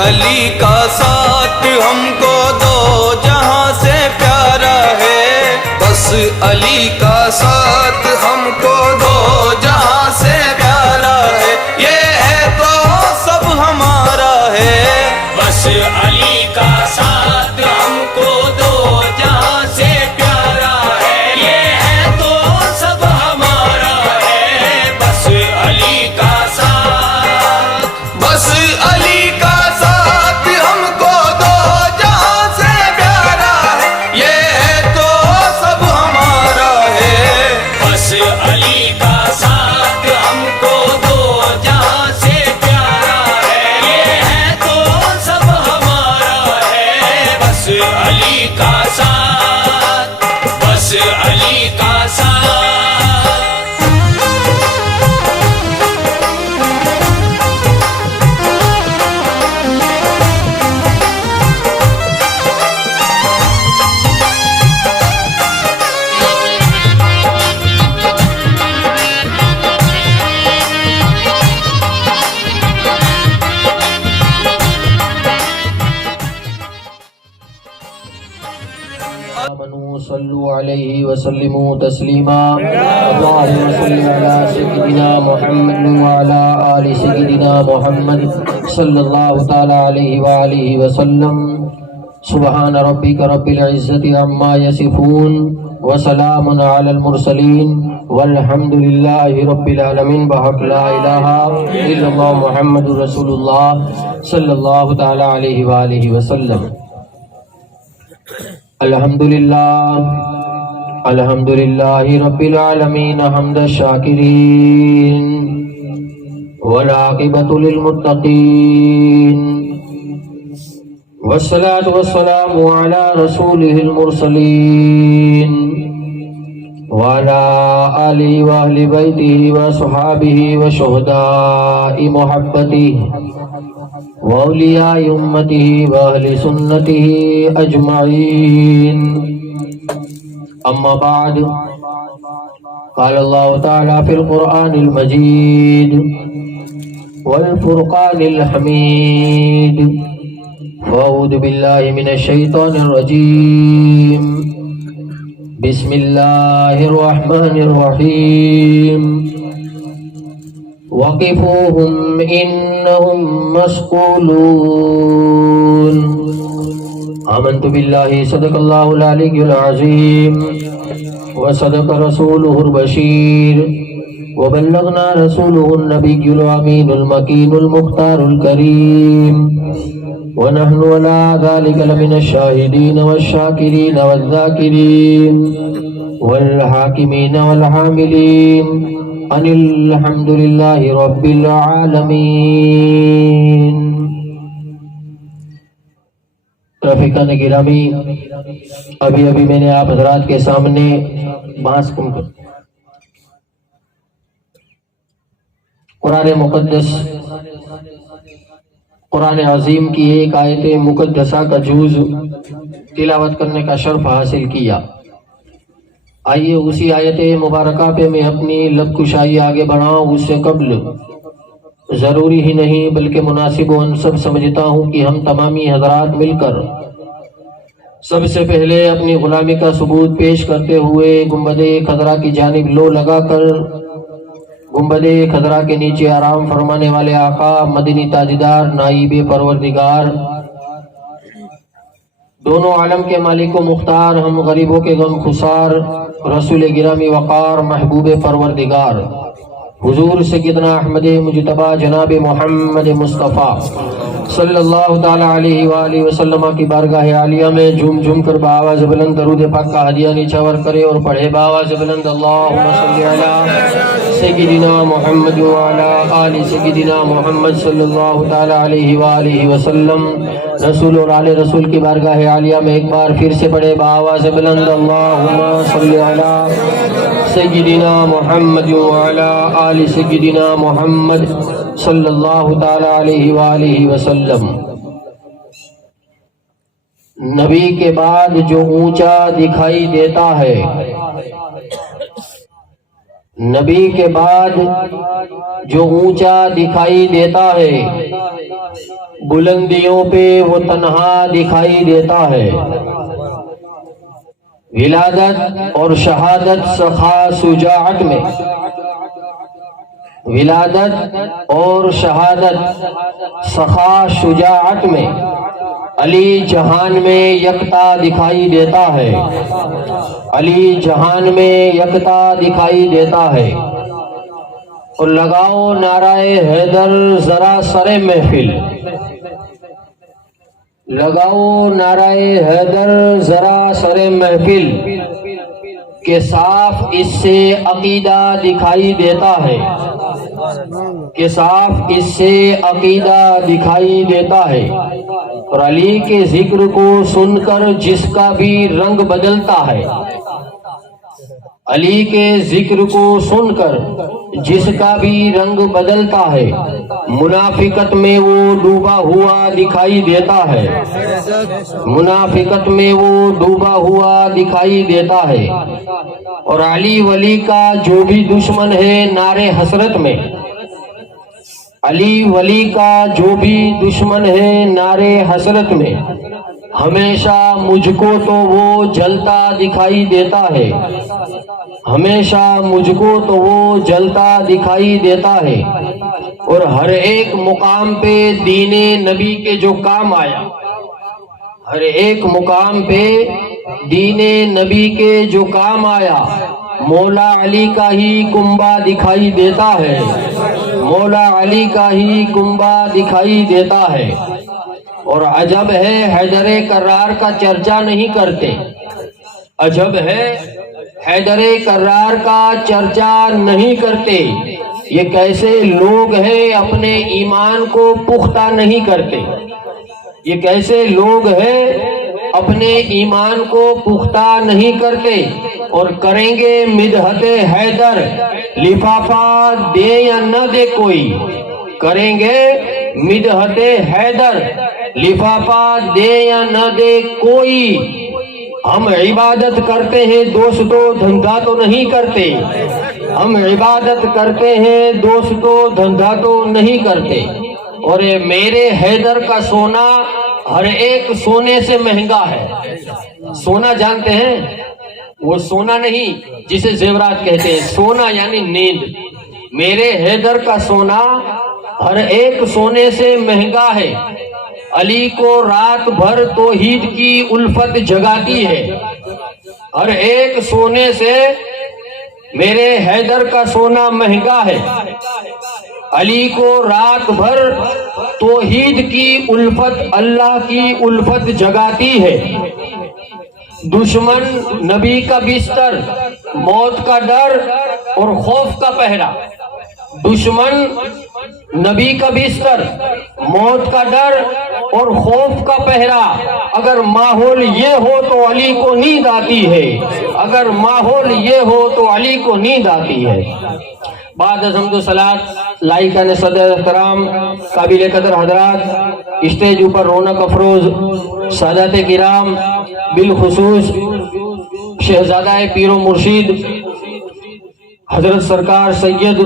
علی کا ساتھ ہم کو دو جہاں سے پیارا ہے، بس علی کا ساتھ ہم کو دو جہاں سے پیارا ہے، یہ ہے تو سب ہمارا ہے، بس علی کا ساتھ ہم کو دو جہاں سے پیارا ہے، یہ ہے تو سب ہمارا ہے، بس علی کا ساتھ، بس علی کا ساتھ ہم کو دو جہاں سے پیارا ہے، یہ ہے تو سب ہمارا ہے، بس علی کا ساتھ ہم کو دو جہاں سے پیارا ہے، یہ ہے تو سب ہمارا ہے، بس علی کا ساتھ، بس علی کا ساتھ۔ آمنوا صلوا علیہ وسلموا تسلیما اللہم صلی علی سیدنا محمد وعلی آل سیدنا محمد صلی اللہ تعالی علیہ وآلہ وسلم۔ سبحان ربک رب العزت عما یصفون وسلام علی المرسلین والحمد للہ رب العالمین بحق لا الہ الا اللہ محمد رسول اللہ صلی اللہ تعالی علیہ وآلہ وسلم۔ الحمدللہ رب العالمین حمد الشاکرین والعاقبۃ للمتقین والصلاة والسلام علی رسولہ المرسلین وعلی آلہ وأہل بیتہ وصحابہ وشہداء محبتہ وأولیاء امتہ وأہل سنتہ اجمعین، اما بعد، قال اللہ تعالی فی القرآن المجید والفرقان الحمید، فاعوذ باللہ من الشیطان الرجیم، بسم اللہ الرحمن الرحیم، وقفوهم انہم مسئولون۔ آمنت باللہ صدق اللہ العلی العظیم وصدق رسولہ البشیر وبلغنا رسولہ النبی الامین المکین المختار الکریم ونحن على ذلك لمن الشاہدین والشاکرین والذاکرین والحاکمین والحاملین ان الحمد للہ رب العالمین۔ رفیقان گرامی، ابھی میں نے آپ حضرات کے سامنے قرآن مقدس، قرآن عظیم کی ایک آیت مقدسہ کا جز تلاوت کرنے کا شرف حاصل کیا۔ آئیے اسی آیت مبارکہ پہ میں اپنی لب کشائی آگے بڑھاؤں، اس سے قبل ضروری ہی نہیں بلکہ مناسب و انسب سمجھتا ہوں کہ ہم تمامی حضرات مل کر سب سے پہلے اپنی غلامی کا ثبوت پیش کرتے ہوئے گنبد خضرا کی جانب لو لگا کر گنبد خضرا کے نیچے آرام فرمانے والے آقا مدنی تاجدار نائب پروردگار دونوں عالم کے مالک و مختار، ہم غریبوں کے غم خسار، رسول گرامی وقار محبوب پروردگار حضور سیدنا احمد مجتبی جناب محمد مصطفیٰ صلی اللہ تعالی علیہ وآلہ وسلم کی بارگاہ عالیہ میں جھوم جھوم کر بآواز بلند درود پاک کا ہدیہ نیچھاور کرے اور پڑھے بآواز بلند اللہم صلی علی سیدنا محمد وعلی آل سیدنا محمد صلی اللہ تعالی علیہ وآلہ وسلم۔ رسول اور آل رسول کی بارگاہ عالیہ میں ایک بار پھر سے پڑھے بآواز بلند اللہم صلی علی سیدنا محمد وعلی آل سیدنا محمد صلی اللہ تعالی علیہ وآلہ وسلم۔ نبی کے بعد جو اونچا دکھائی دیتا ہے، نبی کے بعد جو اونچا دکھائی دیتا ہے بلندیوں پہ وہ تنہا دکھائی دیتا ہے۔ ولادت اور شہادت سخا شجاعت میں، ولادت اور شہادت سخا شجاعت میں علی جہان میں یکتا دکھائی دیتا ہے، علی جہان میں یکتا دکھائی دیتا ہے۔ اور لگاؤ نعرہ حیدر ذرا سر محفل، لگاؤ نعرہ حیدر ذرا سر محفل، کہ صاف اس سے عقیدہ دکھائی دیتا ہے، کہ صاف اس سے عقیدہ دکھائی دیتا ہے۔ اور علی کے ذکر کو سن کر جس کا بھی رنگ بدلتا ہے، علی کے ذکر کو سن کر جس کا بھی رنگ بدلتا ہے، منافقت میں وہ ڈوبا ہوا دکھائی دیتا ہے، منافقت میں وہ ڈوبا ہوا دکھائی دیتا ہے۔ اور علی ولی کا جو بھی دشمن ہے نارے حسرت میں، علی ولی کا جو بھی دشمن ہے نارے حسرت میں، ہمیشہ مجھ کو تو وہ جلتا دکھائی دیتا ہے، ہمیشہ مجھ کو تو وہ جلتا دکھائی دیتا ہے۔ اور ہر ایک مقام پہ دین نبی کے جو کام آیا، ہر ایک مقام پہ دین نبی کے جو کام آیا، مولا علی کا ہی کنبہ دکھائی دیتا ہے، مولا علی کا ہی کنبہ دکھائی دیتا ہے۔ اور عجب ہے حیدر کرار کا چرچا نہیں کرتے، عجب ہے حیدر کرار کا چرچا نہیں کرتے، یہ کیسے لوگ ہیں اپنے ایمان کو پختہ نہیں کرتے، یہ کیسے لوگ ہیں اپنے ایمان کو پختہ نہیں کرتے۔ اور کریں گے مدحت حیدر لفافہ دے یا نہ دے کوئی، کریں گے مدحت حیدر لفافہ دے یا نہ دے کوئی، ہم عبادت کرتے ہیں دوستو دھندا تو نہیں کرتے، ہم عبادت کرتے ہیں دوستو دھندا تو نہیں کرتے۔ اور میرے حیدر کا سونا ہر ایک سونے سے مہنگا ہے۔ سونا جانتے ہیں؟ وہ سونا نہیں جسے زیورات کہتے ہیں، سونا یعنی نیند۔ میرے حیدر کا سونا ہر ایک سونے سے مہنگا ہے۔ علی کو رات بھر توحید کی الفت جگاتی ہے، ہر ایک سونے سے میرے حیدر کا سونا مہنگا ہے۔ علی کو رات بھر توحید کی الفت، اللہ کی الفت جگاتی ہے۔ دشمن نبی کا بستر، موت کا ڈر اور خوف کا پہرا، دشمن نبی کا بستر، موت کا ڈر اور خوف کا پہرا، اگر ماحول یہ ہو تو علی کو نیند آتی ہے، اگر ماحول یہ ہو تو علی کو نیند آتی ہے۔ بعد از حمد و صلات لائقان صدر احترام قابل قدر حضرات، اسٹیج اوپر رونق افروز سادات کرام، بالخصوص شہزادہ پیر و مرشید حضرت سرکار سید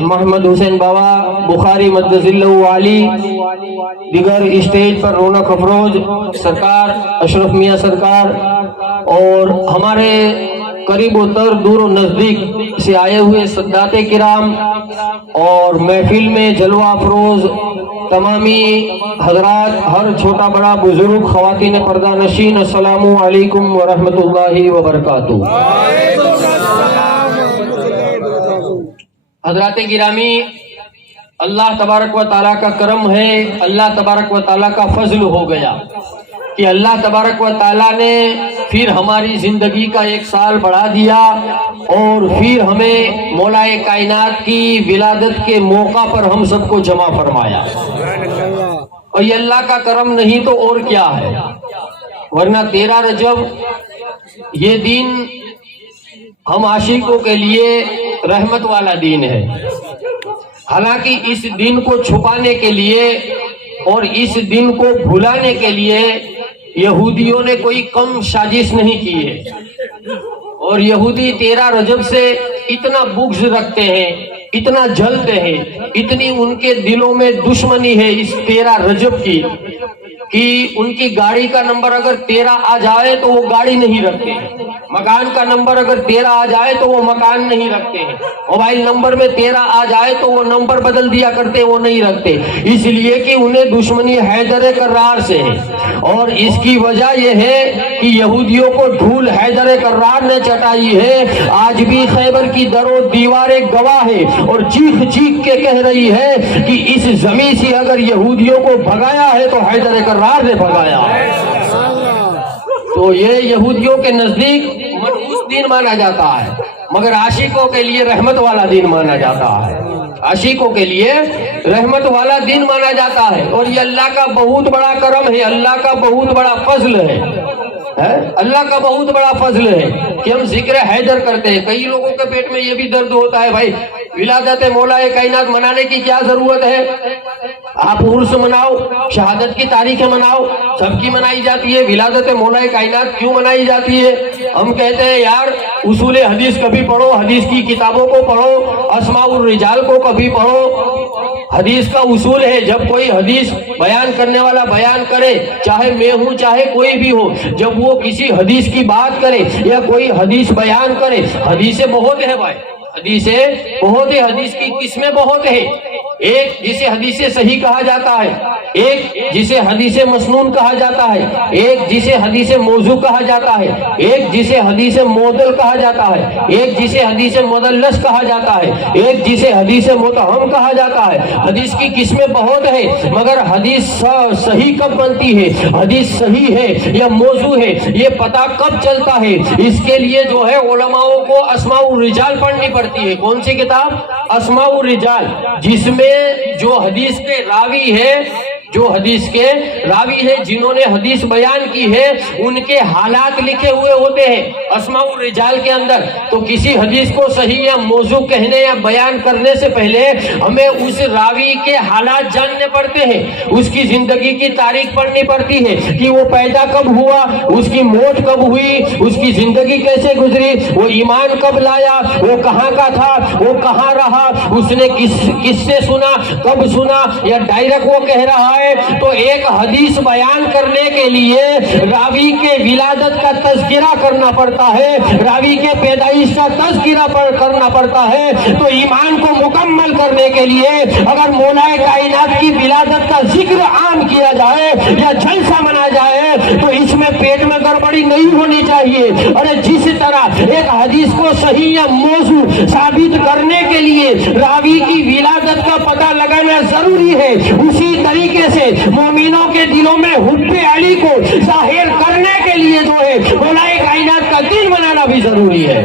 محمد حسین بابا بخاری مدظ اللہ علی، دیگر اسٹیج پر رونق افروز سرکار اشرف میاں سرکار، اور ہمارے قریب و تر دور و نزدیک سے آئے ہوئے سادات کرام، اور محفل میں جلوہ افروز تمامی حضرات، ہر چھوٹا بڑا بزرگ، خواتین پردہ نشین، السلام علیکم ورحمۃ اللہ وبرکاتہ۔ حضرات گرامی، اللہ تبارک و تعالیٰ کا کرم ہے، اللہ تبارک و تعالیٰ کا فضل ہو گیا کہ اللہ تبارک و تعالیٰ نے پھر ہماری زندگی کا ایک سال بڑھا دیا، اور پھر ہمیں مولا کائنات کی ولادت کے موقع پر ہم سب کو جمع فرمایا۔ اور یہ اللہ کا کرم نہیں تو اور کیا ہے، ورنہ 13 رجب یہ دن ہم عاشقوں کے لیے رحمت والا دن ہے۔ حالانکہ اس دن کو چھپانے کے لیے اور اس دن کو بھلانے کے لیے یہودیوں نے کوئی کم سازش نہیں کی ہے، اور یہودی 13 رجب سے اتنا بغض رکھتے ہیں، اتنا جلتے ہیں، اتنی ان کے دلوں میں دشمنی ہے اس 13 رجب کی کہ ان کی گاڑی کا نمبر اگر 13 آ جائے تو وہ گاڑی نہیں رکھتے ہیں، مکان کا نمبر اگر 13 آ جائے تو وہ مکان نہیں رکھتے ہیں، موبائل نمبر میں 13 آ جائے تو وہ نمبر بدل دیا کرتے، وہ نہیں رکھتے، اس لیے کہ انہیں دشمنی حیدر کرار سے ہے۔ اور اس کی وجہ یہ ہے کہ یہودیوں کو دھول حیدر کرار نے چٹائی ہے۔ آج بھی خیبر کی در و دیواریں گواہ ہے اور چیخ چیخ کے کہہ رہی ہے کہ اس زمین سے اگر یہودیوں کو بھگایا ہے تو حیدر کرار نے بھگایا ہے۔ تو یہ یہودیوں کے نزدیک منحوس دین مانا جاتا ہے، مگر عاشقوں کے لیے رحمت والا دین مانا جاتا ہے، عاشقوں کے لیے رحمت والا دین مانا جاتا ہے۔ اور یہ اللہ کا بہت بڑا کرم ہے، اللہ کا بہت بڑا فضل ہے، اللہ کا بہت بڑا فضل ہے کہ ہم ذکر حیدر کرتے ہیں۔ کئی لوگوں کے پیٹ میں یہ بھی درد ہوتا ہے، بھائی ولادت مولا کائنات منانے کی کیا ضرورت ہے؟ آپ عرس مناؤ، شہادت کی تاریخیں مناؤ، سب کی منائی جاتی ہے، ولادت مولا کائنات کیوں منائی جاتی ہے؟ ہم کہتے ہیں یار اصول حدیث کبھی پڑھو، حدیث کی کتابوں کو پڑھو، اسماء الرجال کو کبھی پڑھو۔ حدیث کا اصول ہے جب کوئی حدیث بیان کرنے والا بیان کرے، چاہے میں ہوں چاہے کوئی بھی ہو، جب وہ کسی حدیث کی بات کرے یا کوئی حدیث بیان کرے، حدیثیں بہت ہے بھائی، حدیثیں بہت ہے، حدیث کی قسمیں بہت ہے۔ ایک جسے حدیث صحیح کہا جاتا ہے، ایک جسے حدیث مسنون کہا جاتا ہے، ایک جسے حدیث موضوع کہا جاتا ہے، ایک جسے حدیث معضل کہا جاتا ہے، ایک جسے حدیث مدلس کہا جاتا ہے، ایک جسے حدیث متہم کہا جاتا ہے۔ حدیث کی قسمیں بہت ہے، مگر حدیث صحیح کب بنتی ہے، حدیث صحیح ہے یا موضوع ہے، یہ پتہ کب چلتا ہے؟ اس کے لیے جو ہے علماؤں کو اسماء الرجال پڑھنی پڑتی ہے۔ کون سی کتاب؟ اسماء الرجال، جس میں جو حدیث کے راوی ہے، جو حدیث کے راوی ہے، جنہوں نے حدیث بیان کی ہے، ان کے حالات لکھے ہوئے ہوتے ہیں اسماء الرجال کے اندر۔ تو کسی حدیث کو صحیح یا موضوع کہنے یا بیان کرنے سے پہلے ہمیں اس راوی کے حالات جاننے پڑتے ہیں، اس کی زندگی کی تاریخ پڑھنی پڑتی ہے کہ وہ پیدا کب ہوا، اس کی موت کب ہوئی، اس کی زندگی کیسے گزری، وہ ایمان کب لایا، وہ کہاں کا تھا، وہ کہاں رہا، اس نے کس سے سنا، کب سنا، یا ڈائریکٹ وہ کہہ رہا ہے۔ تو ایک حدیث بیان کرنے کے لیے راوی کے ولادت کا تذکرہ کرنا پڑتا ہے، راوی کے پیدائش کا تذکرہ کرنا پڑتا ہے۔ تو ایمان کو مکمل کرنے کے لیے اگر مولا کائنات کی ولادت کا ذکر عام کیا جائے یا جلسہ منا جائے تو اس میں پیٹ میں گڑبڑی نہیں ہونی چاہیے۔ اور جس طرح ایک حدیث کو صحیح یا موضوع ثابت کرنے کے لیے راوی کی ولادت کا پتہ لگانا ضروری ہے، اسی طریقے سے مومنوں کے دلوں میں حب علی کو ظاہر کرنے کے لیے جو ہے مولا کائنات کا دن منانا بھی ضروری ہے۔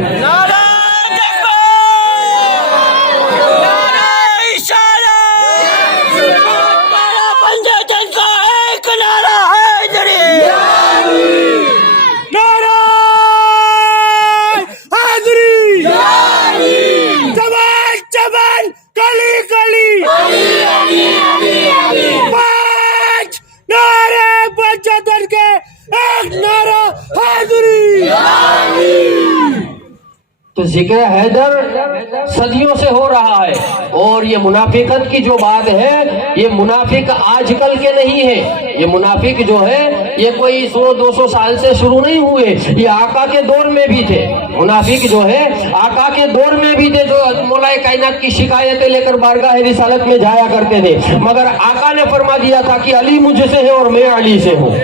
تو ذکر حیدر صدیوں سے ہو رہا ہے، اور یہ منافقت کی جو بات ہے، یہ منافق آج کل کے نہیں ہے، یہ منافق جو ہے یہ کوئی 100-200 سال سے شروع نہیں ہوئے، یہ آقا کے دور میں بھی تھے۔ منافق جو ہے آقا کے دور میں بھی تھے، جو مولا کائنات کی شکایتیں لے کر بارگاہ رسالت میں جایا کرتے تھے، مگر آقا نے فرما دیا تھا کہ علی مجھ سے ہے اور میں علی سے ہوں،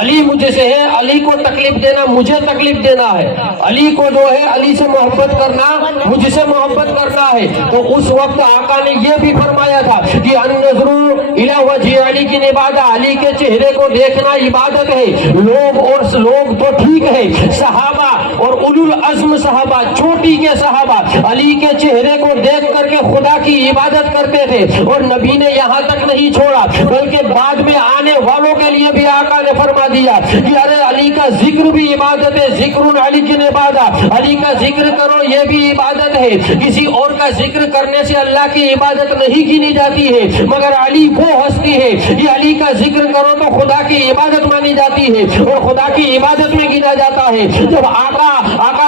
علی مجھ سے ہے، علی کو تکلیف دینا مجھے تکلیف دینا ہے، علی کو جو ہے علی سے محبت کرنا مجھ سے محبت کرنا ہے۔ تو اس وقت آقا نے یہ بھی فرمایا تھا کہ النظر الی وجہ علی کی عبادت، علی کے چہرے کو دیکھنا عبادت ہے۔ لوگ تو ٹھیک ہے، صحابہ اور اولو العزم صحابہ، چھوٹی کے صحابہ علی کے چہرے کو دیکھ کر کے خدا کی عبادت کرتے تھے، اور نبی نے یہاں تک نہیں چھوڑا بلکہ بعد میں آنے والوں کے لیے بھی آقا نے فرما دیا کہ ارے علی کا ذکر بھی عبادت ہے، ذکر علی کی عبادت، علی کا ذکر کرو یہ بھی عبادت ہے۔ کسی اور کا ذکر کرنے سے اللہ کی عبادت نہیں گنی جاتی ہے، مگر علی وہ ہستی ہے کہ علی کا ذکر کرو تو خدا کی عبادت مانی جاتی ہے اور خدا کی عبادت میں گنا جاتا ہے۔ جب آقا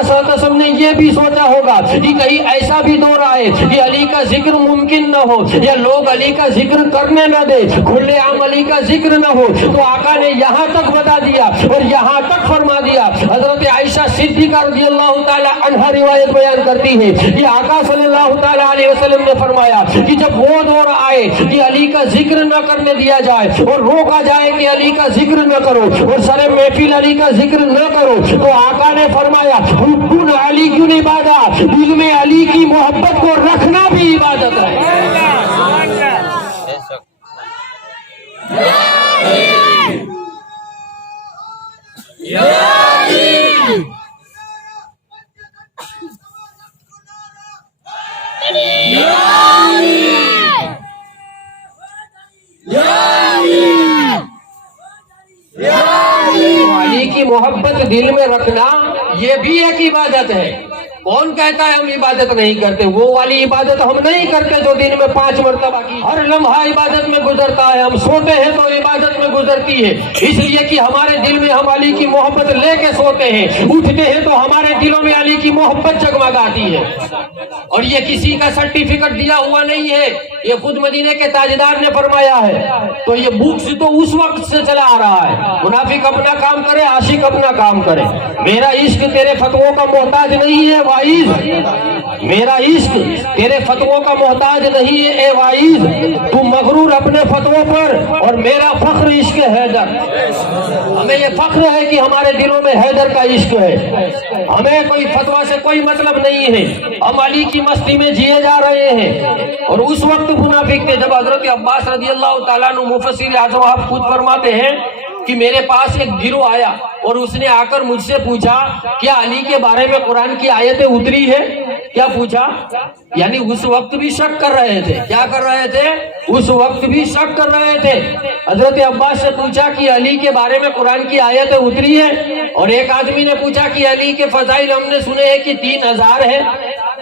صلی اللہ علیہ وسلم تم نے یہ بھی سوچا ہوگا کہ کہیں ایسا بھی دور آئے کہ علی کا ذکر ممکن نہ ہو یا لوگ علی کا ذکر کرنے نہ دے، کھلے عام علی کا ذکر نہ ہو، تو آقا نے یہاں تک بتا دیا اور یہاں تک فرما دیا۔ حضرت عائشہ صدیقہ رضی اللہ تعالی عنہا روایت بیان کرتی ہے کہ آقا صلی اللہ تعالی علیہ وسلم نے فرمایا کہ جب وہ دور آئے کہ علی کا ذکر نہ کرنے دیا جائے اور روکا جائے کہ علی کا ذکر نہ کرو اور سر محفل علی کا ذکر نہ کرو، تو آقا نے فرمایا حب علی کی عبادت، دل میں علی کی محبت کو رکھنا بھی عبادت ہے۔ علی کی محبت دل میں رکھنا یہ بھی ایک عبادت ہے۔ کون کہتا ہے ہم عبادت نہیں کرتے؟ وہ والی عبادت ہم نہیں کرتے جو دن میں 5 مرتبہ کی، ہر لمحہ عبادت میں گزرتا ہے، ہم سوتے ہیں تو عبادت میں گزرتی ہے، اس لیے کہ ہمارے دل میں ہم علی کی محبت لے کے سوتے ہیں، اٹھتے ہیں تو ہمارے دلوں میں علی کی محبت جگمگاتی ہے۔ اور یہ کسی کا سرٹیفکیٹ دیا ہوا نہیں ہے، یہ خود مدینے کے تاجدار نے فرمایا ہے۔ تو یہ بکس تو اس وقت سے چلا آ رہا ہے، منافق اپنا کام کرے، عاشق اپنا کام کرے۔ میرا عشق تیرے فتووں کا محتاج نہیں ہے وائز، میرا عشق تیرے فتووں کا محتاج نہیں ہے اے وائز، تو مغرور اپنے فتووں پر، اور میرا فخر عشق حیدر۔ ہمیں یہ فخر ہے کہ ہمارے دلوں میں حیدر کا عشق ہے، ہمیں کوئی فتوہ سے کوئی مطلب نہیں ہے، ہم علی کی مستی میں جیے جا رہے ہیں۔ اور اس وقت منافق تھے جب حضرت عباس رضی اللہ تعالیٰ عنہ مفسر اعظم آپ خود فرماتے ہیں کہ میرے پاس ایک گروہ آیا اور اس نے آ کر مجھ سے پوچھا کیا علی کے بارے میں قرآن کی آیتیں اتری ہے؟ کیا پوچھا؟ یعنی اس وقت بھی شک کر رہے تھے۔ کیا کر رہے تھے؟ اس وقت بھی شک کر رہے تھے۔ حضرت عباس سے پوچھا کہ علی کے بارے میں قرآن کی آیتیں اتری ہے؟ اور ایک آدمی نے پوچھا کہ علی کے فضائل ہم نے سنے ہیں کہ 3000 ہے،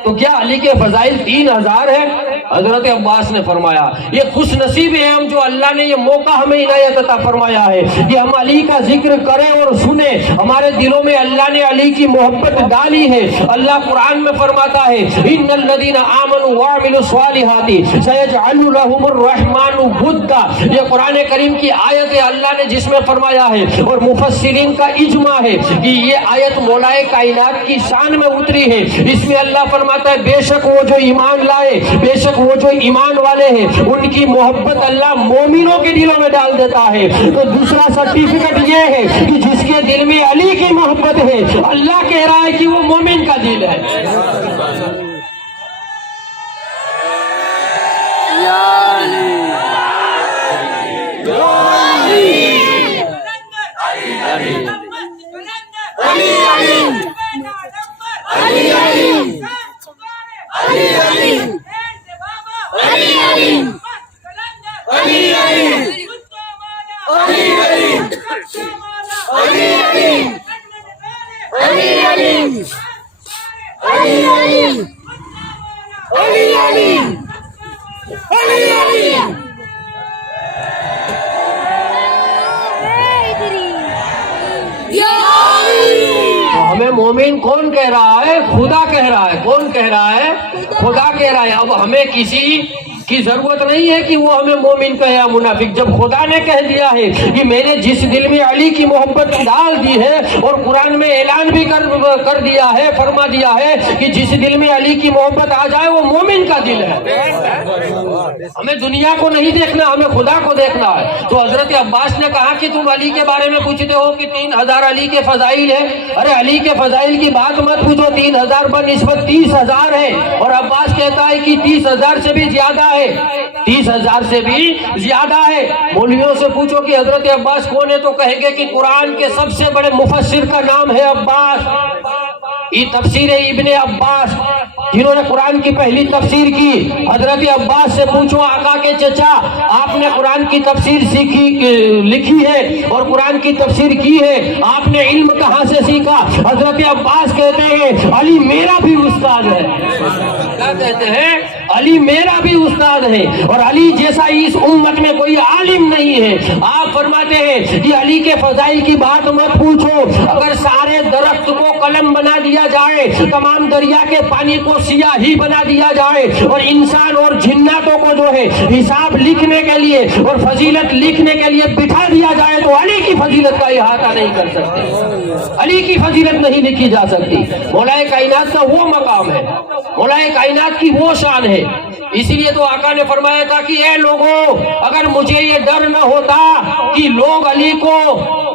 تو کیا علی کے فضائل 3000 ہے؟ حضرت عباس نے فرمایا یہ خوش نصیب ہیں ہم جو اللہ نے یہ موقع ہمیں عنایت عطا فرمایا ہے کہ ہم علی کا ذکر کریں اور سنیں، ہمارے دلوں میں اللہ نے علی کی محبت ڈالی ہے۔ اللہ قرآن میں فرماتا ہے ان الذین آمنوا وعملوا الصالحات سیجعل لهم الرحمن ودا، یہ قرآن کریم کی آیت ہے اللہ نے جس میں فرمایا ہے، اور مفسرین کا اجماع ہے کہ یہ آیت مولائے کائنات کی شان میں اتری ہے۔ اس میں اللہ فرماتا ہے بے شک وہ جو ایمان لائے، بے شک وہ جو ایمان والے ہیں ان کی محبت اللہ مومنوں کے دلوں میں ڈال دیتا ہے۔ تو دوسرا سرٹیفکیٹ یہ ہے کہ جس کے دل میں علی کی محبت ہے اللہ کہہ رہا ہے کہ وہ مومن کا دل ہے۔ ہمیں مومن کون کہہ رہا ہے؟ خدا کہہ رہا ہے۔ کون کہہ رہا ہے؟ خدا کہہ رہا ہے۔ اب ہمیں کسی کی ضرورت نہیں ہے کہ وہ ہمیں مومن کہے یا منافق، جب خدا نے کہہ دیا ہے کہ میں نے جس دل میں علی کی محبت ڈال دی ہے، اور قرآن میں اعلان بھی کر دیا ہے، فرما دیا ہے کہ جس دل میں علی کی محبت آ جائے وہ مومن کا دل ہے۔ ہمیں دنیا کو نہیں دیکھنا، ہمیں خدا کو دیکھنا ہے۔ تو حضرت عباس نے کہا کہ تم علی کے بارے میں پوچھتے ہو کہ 3000 علی کے فضائل ہے، ارے علی کے فضائل کی بات مت پوچھو، 3000 پر نسبت 30000 ہے، اور عباس کہتا ہے کہ 30000 سے بھی زیادہ ہے، 30000 سے بھی زیادہ ہے۔ مولویوں سے پوچھو کہ حضرت عباس کون ہے تو کہیں گے کہ قرآن کے سب سے بڑے مفسر کا نام ہے عباس، یہ تفسیر ابن عباس جنہوں نے قرآن کی پہلی تفسیر کی۔ حضرت عباس سے پوچھو آقا کے چچا آپ نے قرآن کی تفسیر لکھی ہے اور قرآن کی تفسیر کی ہے، آپ نے علم کہاں سے سیکھا؟ حضرت عباس کہتے ہیں علی میرا بھی استاد ہے۔ کیا کہتے ہیں؟ علی میرا بھی استاد ہے اور علی جیسا اس امت میں کوئی عالم نہیں ہے۔ آپ فرماتے ہیں کہ علی کے فضائل کی بات مت پوچھو، اگر سارے درخت کو قلم بنا دیا جائے، تمام دریا کے پانی کو سیاہی بنا دیا جائے اور انسان اور جناتوں کو جو ہے حساب لکھنے کے لیے اور فضیلت لکھنے کے لیے بٹھا دیا جائے تو علی کی فضیلت کا احاطہ نہیں کر سکتے، علی کی فضیلت نہیں لکھی جا سکتی۔ مولا کائنات کا وہ مقام ہے، مولا کائنات کی وہ شان ہے۔ اسی لیے تو آقا نے فرمایا تھا کہ اے لوگوں، اگر مجھے یہ ڈر نہ ہوتا کہ لوگ علی کو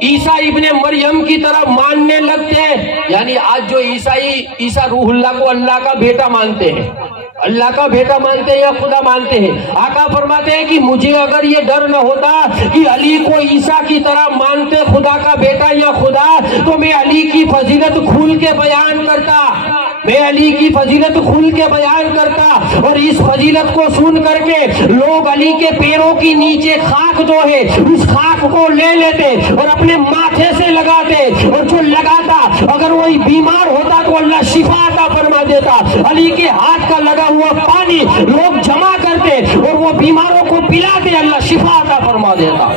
عیسیٰ ابن مریم کی طرف ماننے لگتے، یعنی آج جو عیسیٰ روح اللہ کو اللہ کا بیٹا مانتے ہیں، اللہ کا بیٹا مانتے ہیں یا خدا مانتے ہیں، آقا فرماتے ہیں کہ مجھے اگر یہ ڈر نہ ہوتا کہ علی کو عیسیٰ کی طرح مانتے خدا کا بیٹا یا خدا، تو میں علی کی فضیلت کھول کے بیان کرتا، میں علی کی فضیلت کھول کے بیان کرتا، اور اس فضیلت کو سن کر کے لوگ علی کے پیروں کی نیچے خاک جو ہے اس خاک کو لے لیتے اور اپنے ماتھے سے لگاتے، اور جو لگاتا اگر وہی بیمار ہوتا تو اللہ شفا عطا فرما دیتا۔ علی کے ہاتھ کا لگا ہوا پانی لوگ جمع کرتے اور وہ بیماروں کو پلاتے، اللہ شفا عطا فرما دیتا۔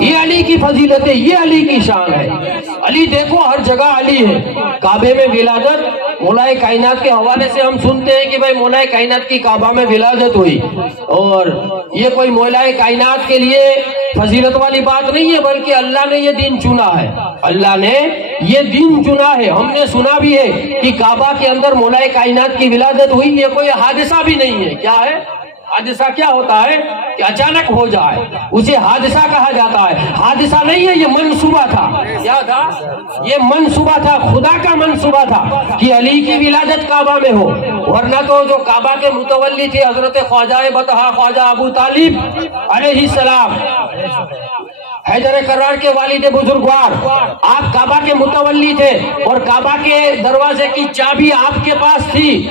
یہ علی کی فضیلت ہے، یہ علی کی شان ہے۔ علی دیکھو ہر جگہ علی ہے۔ کعبے میں ولادت مولا کائنات کے حوالے سے ہم سنتے ہیں کہ بھائی مولا کائنات کی کعبہ میں ولادت ہوئی، اور یہ کوئی مولا کائنات کے لیے فضیلت والی بات نہیں ہے، بلکہ اللہ نے یہ دن چنا ہے، اللہ نے یہ دن چنا ہے۔ ہم نے سنا بھی ہے کہ کعبہ کے اندر مولا کائنات کی ولادت ہوئی، یہ کوئی حادثہ بھی نہیں ہے۔ کیا ہے حادثہ؟ کیا ہوتا ہے کہ اچانک ہو جائے، اسے حادثہ کہا جاتا ہے۔ حادثہ نہیں ہے، یہ منصوبہ تھا۔ کیا تھا؟ یہ منصوبہ تھا، خدا کا منصوبہ تھا کہ علی کی ولادت کعبہ میں ہو، ورنہ تو جو کعبہ کے متولی تھے حضرت خواجہ بطحہ خواجہ ابو طالب علیہ السلام، حیدر کرار کے والد بزرگوار، آپ کعبہ کے متولی تھے اور کعبہ کے دروازے کی چابی آپ کے پاس تھی،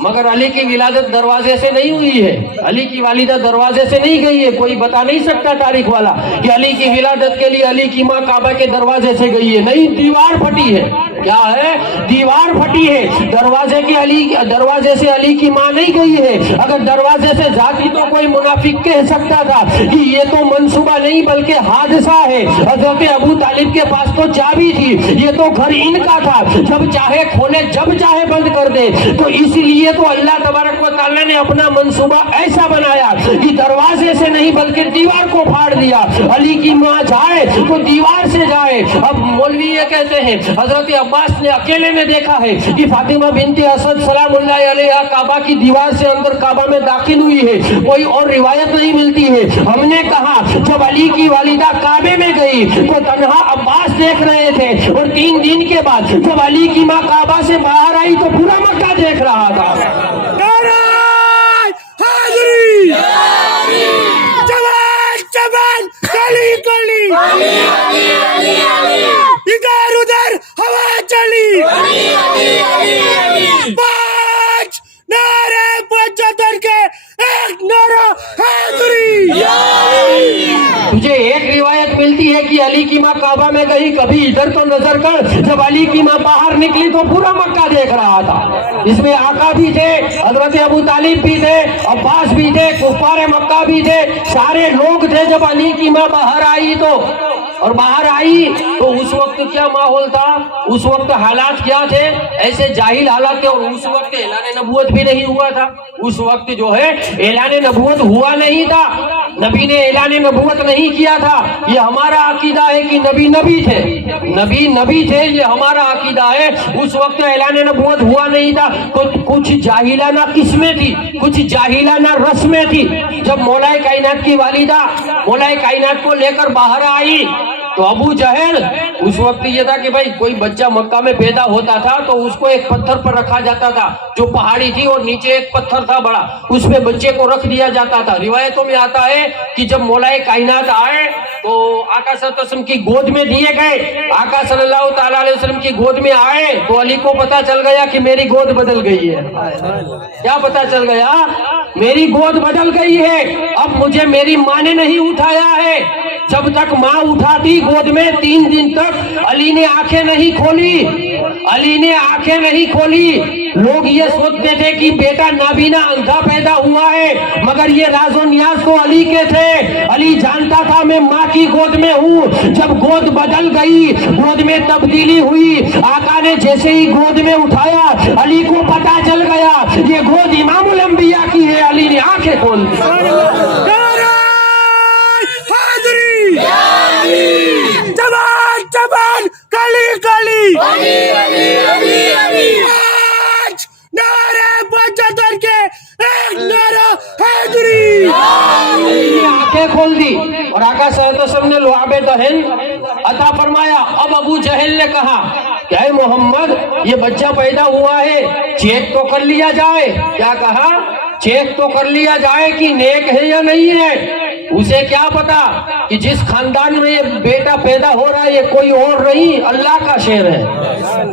مگر علی کی ولادت دروازے سے نہیں ہوئی ہے، علی کی والدہ دروازے سے نہیں گئی ہے۔ کوئی بتا نہیں سکتا تاریخ والا کہ علی کی ولادت کے لیے علی کی ماں کعبہ کے دروازے سے گئی ہے، نہیں، دیوار پھٹی ہے۔ کیا ہے؟ دیوار پھٹی ہے، دروازے سے علی کی ماں نہیں گئی ہے۔ اگر دروازے سے جاتی تو کوئی منافق کہہ سکتا تھا کہ یہ تو منصوبہ نہیں بلکہ حادثہ ہے۔ حضرت ابو طالب کے پاس تو چابی تھی، یہ تو گھر ان کا تھا، جب چاہے کھولے جب چاہے بند کر دے۔ تو اسی لیے تو اللہ تبارک و تعالیٰ نے اپنا منصوبہ ایسا بنایا کہ دروازے سے نہیں بلکہ دیوار کو پھاڑ دیا۔ علی کی ماں جائے تو دیوار سے جائے۔ اب مولوی یہ کہتے ہیں حضرت عباس نے اکیلے نے دیکھا ہے کہ فاطمہ بنت اسد سلام اللہ علیہا کعبہ کی دیوار سے اندر کعبہ میں داخل ہوئی ہے، کوئی اور روایت نہیں ملتی ہے۔ ہم نے کہا جب علی کی والدہ کعبے میں گئی تو تنہا عباس دیکھ رہے تھے، اور 3 دن کے بعد جب علی کی ماں کعبہ سے باہر آئی تو پورا مکہ دیکھ رہا تھا۔ ادھر ادھر ہوا چلی، پانچ نعرے 75 کے ایک نعرہ حیدری۔ تجھے ایک روایت ملتی ہے کہ علی کی ماں کعبہ میں گئی، کبھی ادھر تو نظر کر، جب علی کی ماں باہر نکلی تو پورا مکہ دیکھ رہا تھا۔ اس میں آقا بھی تھے، حضرت ابو طالب بھی تھے، عباس بھی تھے، کفار مکہ بھی تھے، سارے لوگ تھے۔ جب علی کی ماں باہر آئی تو اس وقت کیا ماحول تھا، اس وقت حالات کیا تھے؟ ایسے جاہل حالات تھے، اور اس وقت اعلان نبوت بھی نہیں ہوا تھا۔ اس وقت جو ہے اعلان نبوت ہوا نہیں تھا، نبی نے اعلان نبوت نہیں کیا تھا۔ یہ ہمارا عقیدہ ہے کہ نبی تھے، نبی تھے، یہ ہمارا عقیدہ ہے۔ اس وقت اعلان نبوت ہوا نہیں تھا، کچھ جاہلانہ قسمیں تھی، کچھ جاہلانہ رسمیں تھی۔ جب مولا کائنات کی والدہ مولا کائنات کو لے کر باہر آئی تو ابو جہل، اس وقت یہ تھا کہ بھائی کوئی بچہ مکہ میں پیدا ہوتا تھا تو اس کو ایک پتھر پر رکھا جاتا تھا، جو پہاڑی تھی اور نیچے ایک پتھر تھا بڑا، اس پہ بچے کو رکھ دیا جاتا تھا۔ روایتوں میں آتا ہے کہ جب مولا کائنات آئے تو آقا صلی اللہ علیہ وسلم کی گود میں دیے گئے، آقا صلی اللہ تعالیٰ علیہ وسلم کی گود میں آئے تو علی کو پتا چل گیا کہ میری گود بدل گئی ہے۔ کیا پتا چل گیا؟ میری گود بدل گئی ہے، اب مجھے میری ماں نے نہیں اٹھایا ہے۔ جب تک ماں اٹھاتی گود میں 3 دن تک علی نے آنکھیں نہیں کھولی، علی نے آنکھیں نہیں کھولی۔ لوگ یہ سوچتے تھے کہ بیٹا نابینا اندھا پیدا ہوا ہے، مگر یہ راز و نیاز تو علی کے تھے۔ علی جانتا تھا میں ماں کی گود میں ہوں۔ جب گود بدل گئی، گود میں تبدیلی ہوئی، آقا نے جیسے ہی گود میں اٹھایا، علی کو پتا چل گیا یہ گود امام الانبیاء کی ہے۔ علی نے آنکھیں کھول دی۔ نعرہ حیدری، جوان جوان کلی کلی، آج نعرہ پچہتر کے ایک نعرہ حیدری۔ نے آنکھیں کھول دی اور آقا صلی اللہ علیہ وسلم نے لعاب دہن عطا فرمایا۔ اب ابو جہل نے کہا کہ اے محمد، یہ بچہ پیدا ہوا ہے، چیک تو کر لیا جائے۔ کیا کہا؟ چیک تو کر لیا جائے کہ نیک ہے یا نہیں ہے۔ اسے کیا پتا کہ جس خاندان میں یہ بیٹا پیدا ہو رہا ہے یہ کوئی اور نہیں، اللہ کا شعر ہے،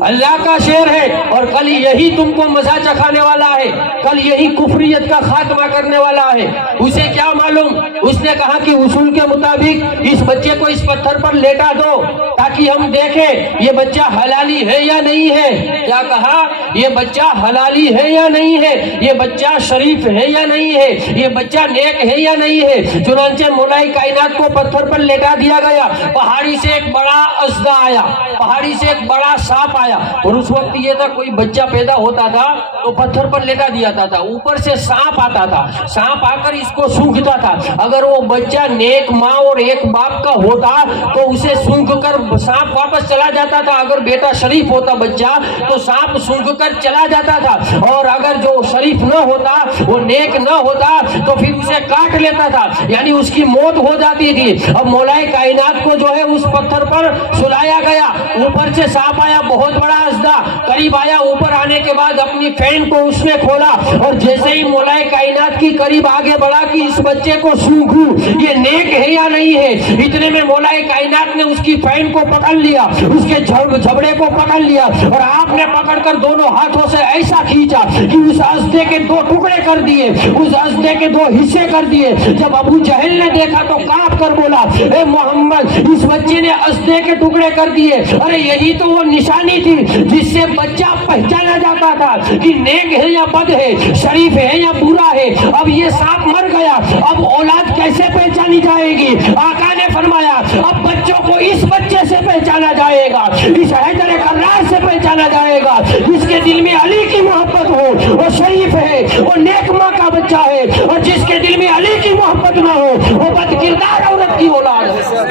اللہ کا شعر ہے، اور کل یہی تم کو مزہ چکھانے والا ہے، کل یہی کفریت کا خاتمہ کرنے والا ہے۔ اسے کیا معلوم؟ اس نے کہا کہ اصول کے مطابق اس بچے کو اس پتھر پر لیٹا دو تاکہ ہم دیکھیں یہ بچہ حلالی ہے یا نہیں ہے۔ کیا کہا؟ یہ بچہ حلالی ہے یا نہیں ہے، یہ بچہ شریف ہے یا نہیں ہے، یہ بچہ نیک ہے یا نہیں ہے۔ چنانچہ مولائی کائنات کو پتھر پر لیٹا دیا گیا۔ پہاڑی سے ایک بڑا اژدھا آیا، پہاڑی سے ایک بڑا سانپ آیا، اور اس وقت یہ تھا کوئی بچہ پیدا ہوتا تھا تو پتھر پر لیٹا دیا تھا، اوپر سے سانپ آتا تھا، سانپ آ کر اس کو سونگھتا تھا۔ اگر وہ بچہ نیک ماں اور ایک باپ کا ہوتا تو اسے سونگھ کر سانپ واپس چلا جاتا تھا، اگر بیٹا شریف ہوتا بچہ تو سانپ سونگھ کر چلا جاتا تھا، اور اگر جو شریف نہ ہوتا، وہ نیک نہ ہوتا تو پھر اسے کاٹ لیتا تھا، یعنی اس کی موت ہو جاتی تھی۔ اب مولا کائنات کو جو ہے اس پتھر پر سلایا گیا، اوپر سے سانپ آیا، بہت بڑا اژدھا قریب آیا، اوپر آنے کے بعد اپنی فین کو اس نے کھولا، اور جیسے ہی مولا کائنات کی قریب آگے بڑھا کہ اس بچے کو سونگھوں یہ نیک ہے یا نہیں ہے، اتنے میں مولا کائنات نے اس کی فین کو پکڑ لیا، اس کے جھبڑے کو پکڑ لیا، اور آپ نے پکڑ کر دونوں ہاتھوں سے ایسا کھینچا کہ اس اژدھے کے دو ٹکڑے کر دیے، اس اژدھے کے دو حصے کر دیے۔ جب ابو جہل نے دیکھا تو کانپ کر بولا اے محمد، اس بچے نے اژدھے کے ٹکڑے کر دیے، ارے یہی تو وہ نشانی تھی جس سے بچہ پہچانا جاتا تھا کہ نیک ہے یا بد ہے، شریف ہے یا برا ہے۔ اب یہ سانپ مر گیا، اب اولاد کیسے پہچانی جائے گی؟ آقا نے فرمایا اب بچوں کو اس بچے سے پہچانا جائے گا، اس حیدر کرار سے پہچانا جائے گا جس کے دل میں علی کی محبت ہو، وہ شریف ہے، وہ نیک ماں کا بچہ ہے، اور جس کے دل میں علی کی محبت نہ ہو وہ بد کردار عورت کی اولاد ہے۔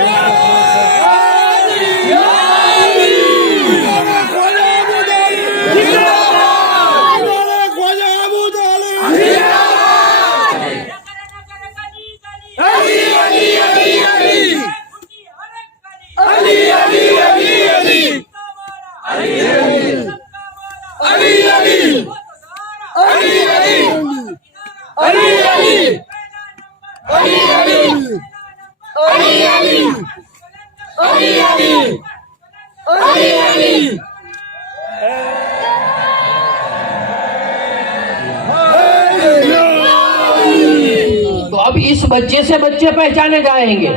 تو اب اس بچے سے بچے پہچانے جائیں گے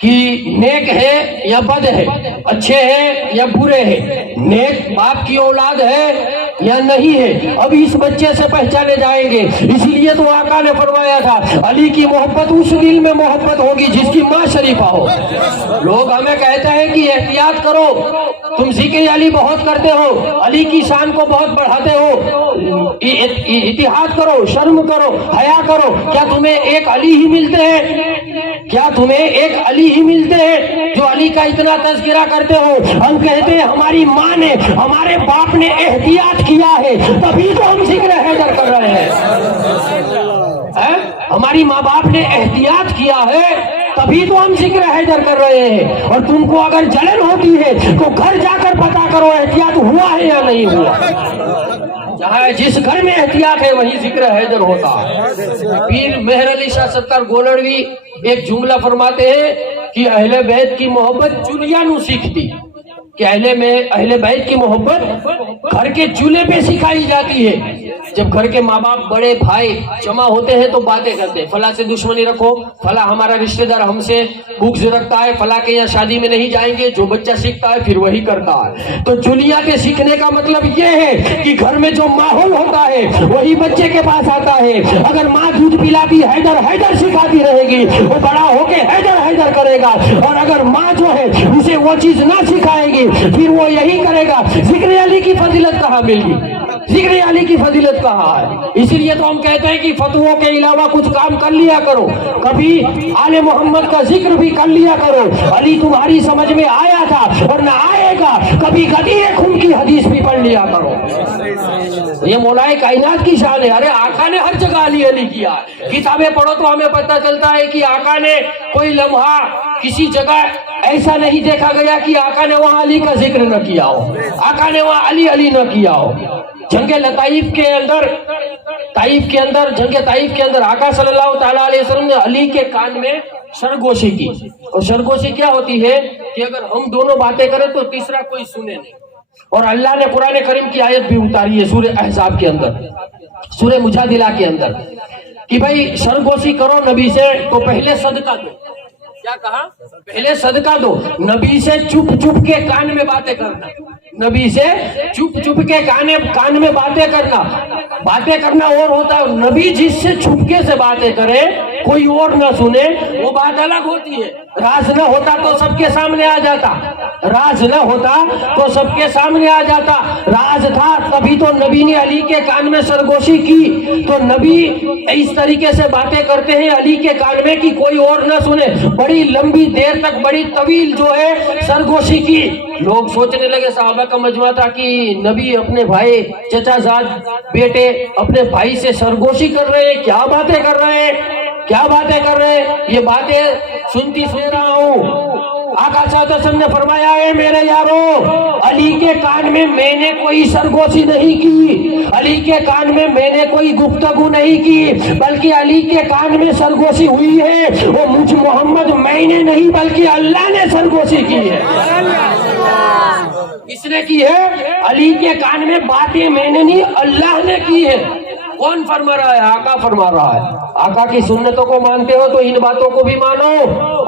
کہ نیک ہے یا بد ہے، اچھے ہیں یا برے ہیں، نیک باپ کی اولاد ہے یا نہیں ہے، اب اس بچے سے پہچانے جائیں گے۔ اسی لیے تو آقا نے فرمایا تھا علی کی محبت اس دل میں محبت ہوگی جس کی ماں شریفہ ہو۔ لوگ ہمیں کہتے ہیں کہ احتیاط کرو، تم ذکر علی بہت کرتے ہو، علی کی شان کو بہت بڑھاتے ہو، اتحاد کرو، شرم کرو، حیا کرو۔ کیا تمہیں ایک علی ہی ملتے ہیں؟ کیا تمہیں ایک علی ہی ملتے ہیں جو علی کا اتنا تذکرہ کرتے ہو؟ ہم کہتے ہیں ہماری ماں نے، ہمارے باپ نے احتیاط کیا ہے تبھی تو ہم ذکر حیدر کر رہے ہیں۔ ہماری ماں باپ نے احتیاط کیا ہے تبھی تو ہم ذکر حیدر کر رہے ہیں۔ اور تم کو اگر جلن ہوتی ہے تو گھر جا کر پتا کرو احتیاط ہوا ہے یا نہیں ہوا۔ جہاں جس گھر میں احتیاط ہے وہیں ذکر حیدر ہوتا ہے۔ پیر مہر علی شاہ ستار گولڑوی ایک جملہ فرماتے ہیں کہ اہل بیت کی محبت چولیا نو سیکھتی، کہ اہل بیت کی محبت گھر کے چولہے پہ سکھائی جاتی ہے۔ جب گھر کے ماں باپ بڑے بھائی جمع ہوتے ہیں تو باتیں کرتے ہیں، فلاں سے دشمنی رکھو، فلاں ہمارا رشتہ دار ہم سے بغض رکھتا ہے، فلاں کے یہاں شادی میں نہیں جائیں گے، جو بچہ سیکھتا ہے پھر وہی کرتا ہے۔ تو جلیا کے سیکھنے کا مطلب یہ ہے کہ گھر میں جو ماحول ہوتا ہے وہی بچے کے پاس آتا ہے۔ اگر ماں دودھ پلاتی حیدر حیدر سکھاتی رہے گی، وہ بڑا ہو کے حیدر حیدر کرے گا، اور اگر ماں جو ہے اسے وہ چیز نہ سکھائے گی پھر وہ یہی کرے گا۔ ذکر علی کی فضیلت کہاں مل گئی؟ ذکر علی کی فضیلت کہاں ہے؟ اسی لیے تو ہم کہتے ہیں کہ فتووں کے علاوہ کچھ کام کر لیا کرو، کبھی آل محمد کا ذکر بھی کر لیا کرو۔ علی تمہاری سمجھ میں آیا تھا اور نہ آئے گا، کبھی غدیر خون کی حدیث بھی پڑھ لیا کرو۔ یہ مولا کائنات کی شان ہے۔ ارے آقا نے ہر جگہ علی علی کیا ہے۔ کتابیں پڑھو تو ہمیں پتہ چلتا ہے کہ آقا نے کوئی لمحہ کسی جگہ ایسا نہیں دیکھا گیا کہ آقا نے وہاں علی کا ذکر نہ کیا ہو، آقا نے وہاں علی علی نہ کیا ہو۔ جنگ لطائف کے اندر جنگ طائف کے اندر آقا صلی اللہ تعالیٰ علیہ وسلم نے علی کے کان میں سرگوشی کی، اور سرگوشی کیا ہوتی ہے کہ اگر ہم دونوں باتیں کریں تو تیسرا کوئی سنے نہیں۔ اور اللہ نے قرآن کریم کی آیت بھی اتاری ہے سورہ احزاب کے اندر، سورہ مجادلہ کے اندر، کہ بھائی سرگوشی کرو نبی سے تو پہلے صدقہ دو۔ کیا کہا؟ پہلے صدقہ دو۔ نبی سے چپ چپ کے کان میں باتیں کرنا، نبی سے چپ چپ کے کان میں باتیں کرنا اور ہوتا ہے۔ نبی جس سے چھپکے سے باتیں کرے، کوئی اور نہ سنے، وہ بات الگ ہوتی ہے۔ راز نہ ہوتا تو سب کے سامنے آ جاتا، راز نہ ہوتا تو سب کے سامنے آ جاتا۔ راز تھا تبھی تو نبی نے علی کے کان میں سرگوشی کی۔ تو نبی اس طریقے سے باتیں کرتے ہیں علی کے کان میں کہ کوئی اور نہ سنے۔ بڑی لمبی دیر تک، بڑی طویل جو ہے سرگوشی کی۔ لوگ سوچنے لگے، صحابہ کا مجمع تھا، کہ نبی اپنے بھائی، چچا زاد بیٹے اپنے بھائی سے سرگوشی کر رہے ہیں، کیا باتیں کر رہے ہیں؟ یہ باتیں سنتی سن رہا ہوں۔ آقا صلی اللہ علیہ وسلم نے فرمایا ہے میرے یارو، علی کے کان میں میں نے کوئی سرگوشی نہیں کی، علی کے کان میں میں نے کوئی گفتگو نہیں کی، بلکہ علی کے کان میں سرگوشی ہوئی ہے وہ مجھ محمد میں نے نہیں بلکہ اللہ نے سرگوشی کی ہے۔ کس نے کی ہے؟ علی کے کان میں باتیں میں نے نہیں، اللہ نے کی ہے۔ کون فرما رہا ہے؟ آقا فرما رہا ہے۔ آقا کی سنتوں کو مانتے ہو تو ان باتوں کو بھی مانو،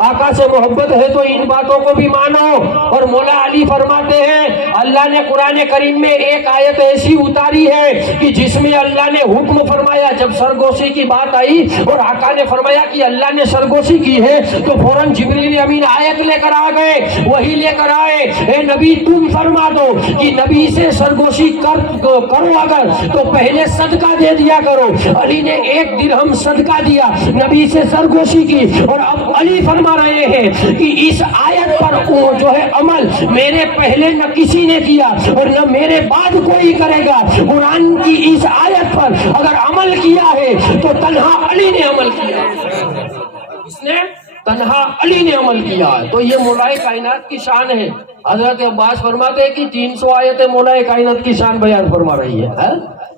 آقا سے محبت ہے تو ان باتوں کو بھی مانو۔ اور مولا علی فرماتے ہیں اللہ نے قرآن کریم میں ایک آیت ایسی اتاری ہے کہ جس میں اللہ نے حکم فرمایا، جب سرگوشی کی بات آئی اور آقا نے فرمایا کہ اللہ نے سرگوشی کی ہے، تو فوراً جبریل امین آیت لے کر آ گئے، وہی لے کر آئے، اے نبی تم فرما دو کہ نبی سے سرگوشی کرو اگر تو پہلے صدقہ دے دیا کرو۔ علی نے 1 درہم صدقہ دیا، نبی سے سرگوشی کی، اور اب علی فرما رہے ہیں کہ اس آیت پر جو ہے عمل میرے پہلے نہ کسی نے کیا اور نہ میرے بعد کوئی کرے گا۔ قرآن کی اس آیت پر اگر عمل کیا ہے تو تنہا علی نے عمل کیا، اس نے تنہا علی نے عمل کیا۔ تو یہ مولا کائنات کی شان ہے۔ حضرت عباس فرماتے ہیں کہ 300 آیتیں مولا کائنات کی شان بیان فرما رہی ہے۔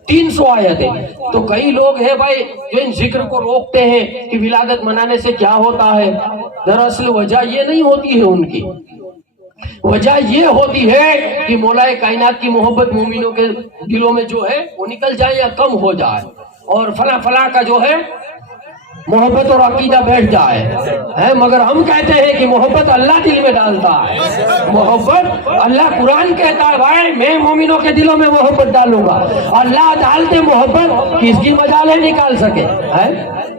300 آیتیں۔ تو کئی لوگ ہیں بھائی جو ان ذکر کو روکتے ہیں کہ ولادت منانے سے کیا ہوتا ہے۔ دراصل وجہ یہ نہیں ہوتی ہے، ان کی وجہ یہ ہوتی ہے کہ مولا کائنات کی محبت مومنوں کے دلوں میں جو ہے وہ نکل جائے یا کم ہو جائے، اور فلاں فلاں کا جو ہے محبت اور عقیدہ بیٹھ جائے۔ مگر ہم کہتے ہیں کہ محبت اللہ دل میں ڈالتا ہے، محبت اللہ، قرآن کہتا ہے بھائی میں مومنوں کے دلوں میں محبت ڈالوں گا۔ اللہ ڈالتے محبت، کس کی مجالیں نکال سکے،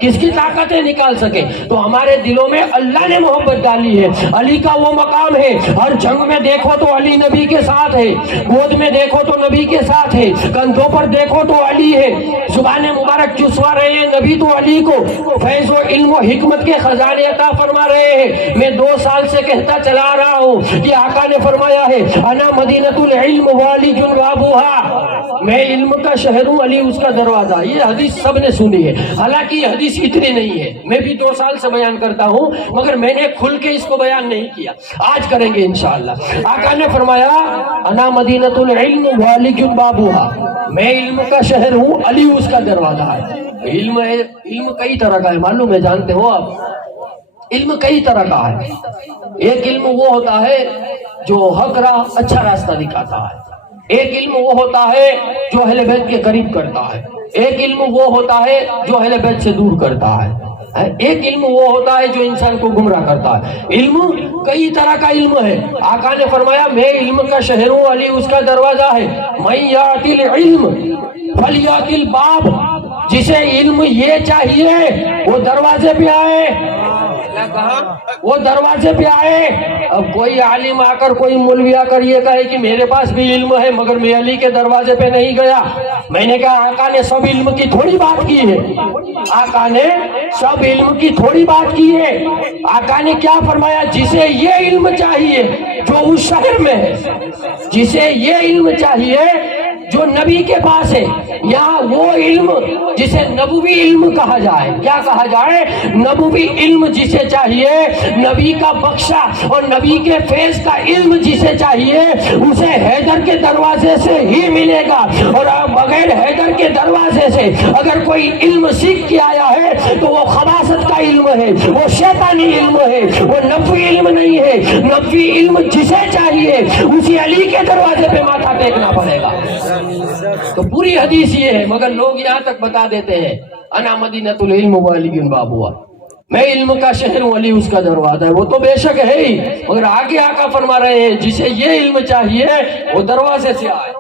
کس کی طاقتیں نکال سکے؟ تو ہمارے دلوں میں اللہ نے محبت ڈالی ہے۔ علی کا وہ مقام ہے، ہر جنگ میں دیکھو تو علی نبی کے ساتھ ہے، گود میں دیکھو تو نبی کے ساتھ ہے، کندھوں پر دیکھو تو علی ہے، زبان مبارک چسوا رہے ہیں نبی تو علی کو فیض و علم و حکمت کے خزانے عطا فرما رہے ہیں۔ میں 2 سال سے کہتا چلا رہا ہوں کہ آقا نے فرمایا ہے انا مدینۃ العلم وعلی بابها، میں علم کا شہر ہوں، علی اس کا دروازہ۔ یہ حدیث سب نے سنی ہے، حالانکہ یہ حدیث اتنی نہیں ہے، میں بھی 2 سال سے بیان کرتا ہوں، مگر میں نے کھل کے اس کو بیان نہیں کیا، آج کریں گے انشاءاللہ۔ آقا نے فرمایا انا مدینۃ العلم وعلی بابها، میں علم کا شہر ہوں، علی اس کا دروازہ ہے۔ علم کئی طرح کا ہے، معلوم ہے، جانتے ہو آپ، علم کئی طرح کا ہے۔ ایک علم وہ ہوتا ہے جو حق راہ، اچھا راستہ دکھاتا ہے، ایک علم وہ ہوتا ہے جو اہل بیت کے قریب کرتا ہے، ایک علم وہ ہوتا ہے جو اہل بیت سے دور کرتا ہے، ایک علم وہ ہوتا ہے جو انسان کو گمراہ کرتا ہے۔ علم کئی طرح کا علم ہے۔ آقا نے فرمایا میں علم کا شہر ہوں، علی اس کا دروازہ ہے۔ من یاتی العلم فلیاتی الباب، جسے علم یہ چاہیے وہ دروازے پہ آئے۔ کیا کہا؟ وہ دروازے پہ آئے۔ اب کوئی عالم آ کر، کوئی مولوی آ کر یہ کہے کہ میرے پاس بھی علم ہے مگر میں علی کے دروازے پہ نہیں گیا، میں نے کہا آقا نے سب علم کی تھوڑی بات کی ہے، آقا نے سب علم کی تھوڑی بات کی ہے۔ آقا نے کیا فرمایا؟ جسے یہ علم چاہیے جو اس شہر میں ہے، جسے یہ علم چاہیے جو نبی کے پاس ہے، یا وہ علم جسے نبوی علم کہا جائے۔ کیا کہا جائے؟ نبوی علم جسے چاہیے، نبی کا بخشا اور نبی کے فیض کا علم جسے چاہیے، اسے حیدر کے دروازے سے ہی ملے گا۔ اور بغیر حیدر کے دروازے سے اگر کوئی علم سیکھ کے آیا ہے تو وہ خباثت کا علم ہے، وہ شیطانی علم ہے، وہ نبوی علم نہیں ہے۔ نبوی علم جسے چاہیے اسی علی کے دروازے پہ ماتھا ٹیکنا پڑے گا۔ تو پوری حدیث یہ ہے، مگر لوگ یہاں تک بتا دیتے ہیں انا مدینۃ العلم وعلی بابها، میں علم کا شہر ہوں، علی اس کا دروازہ ہے۔ وہ تو بے شک ہے ہی، مگر آگے آقا فرما رہے ہیں جسے یہ علم چاہیے وہ دروازے سے آئے،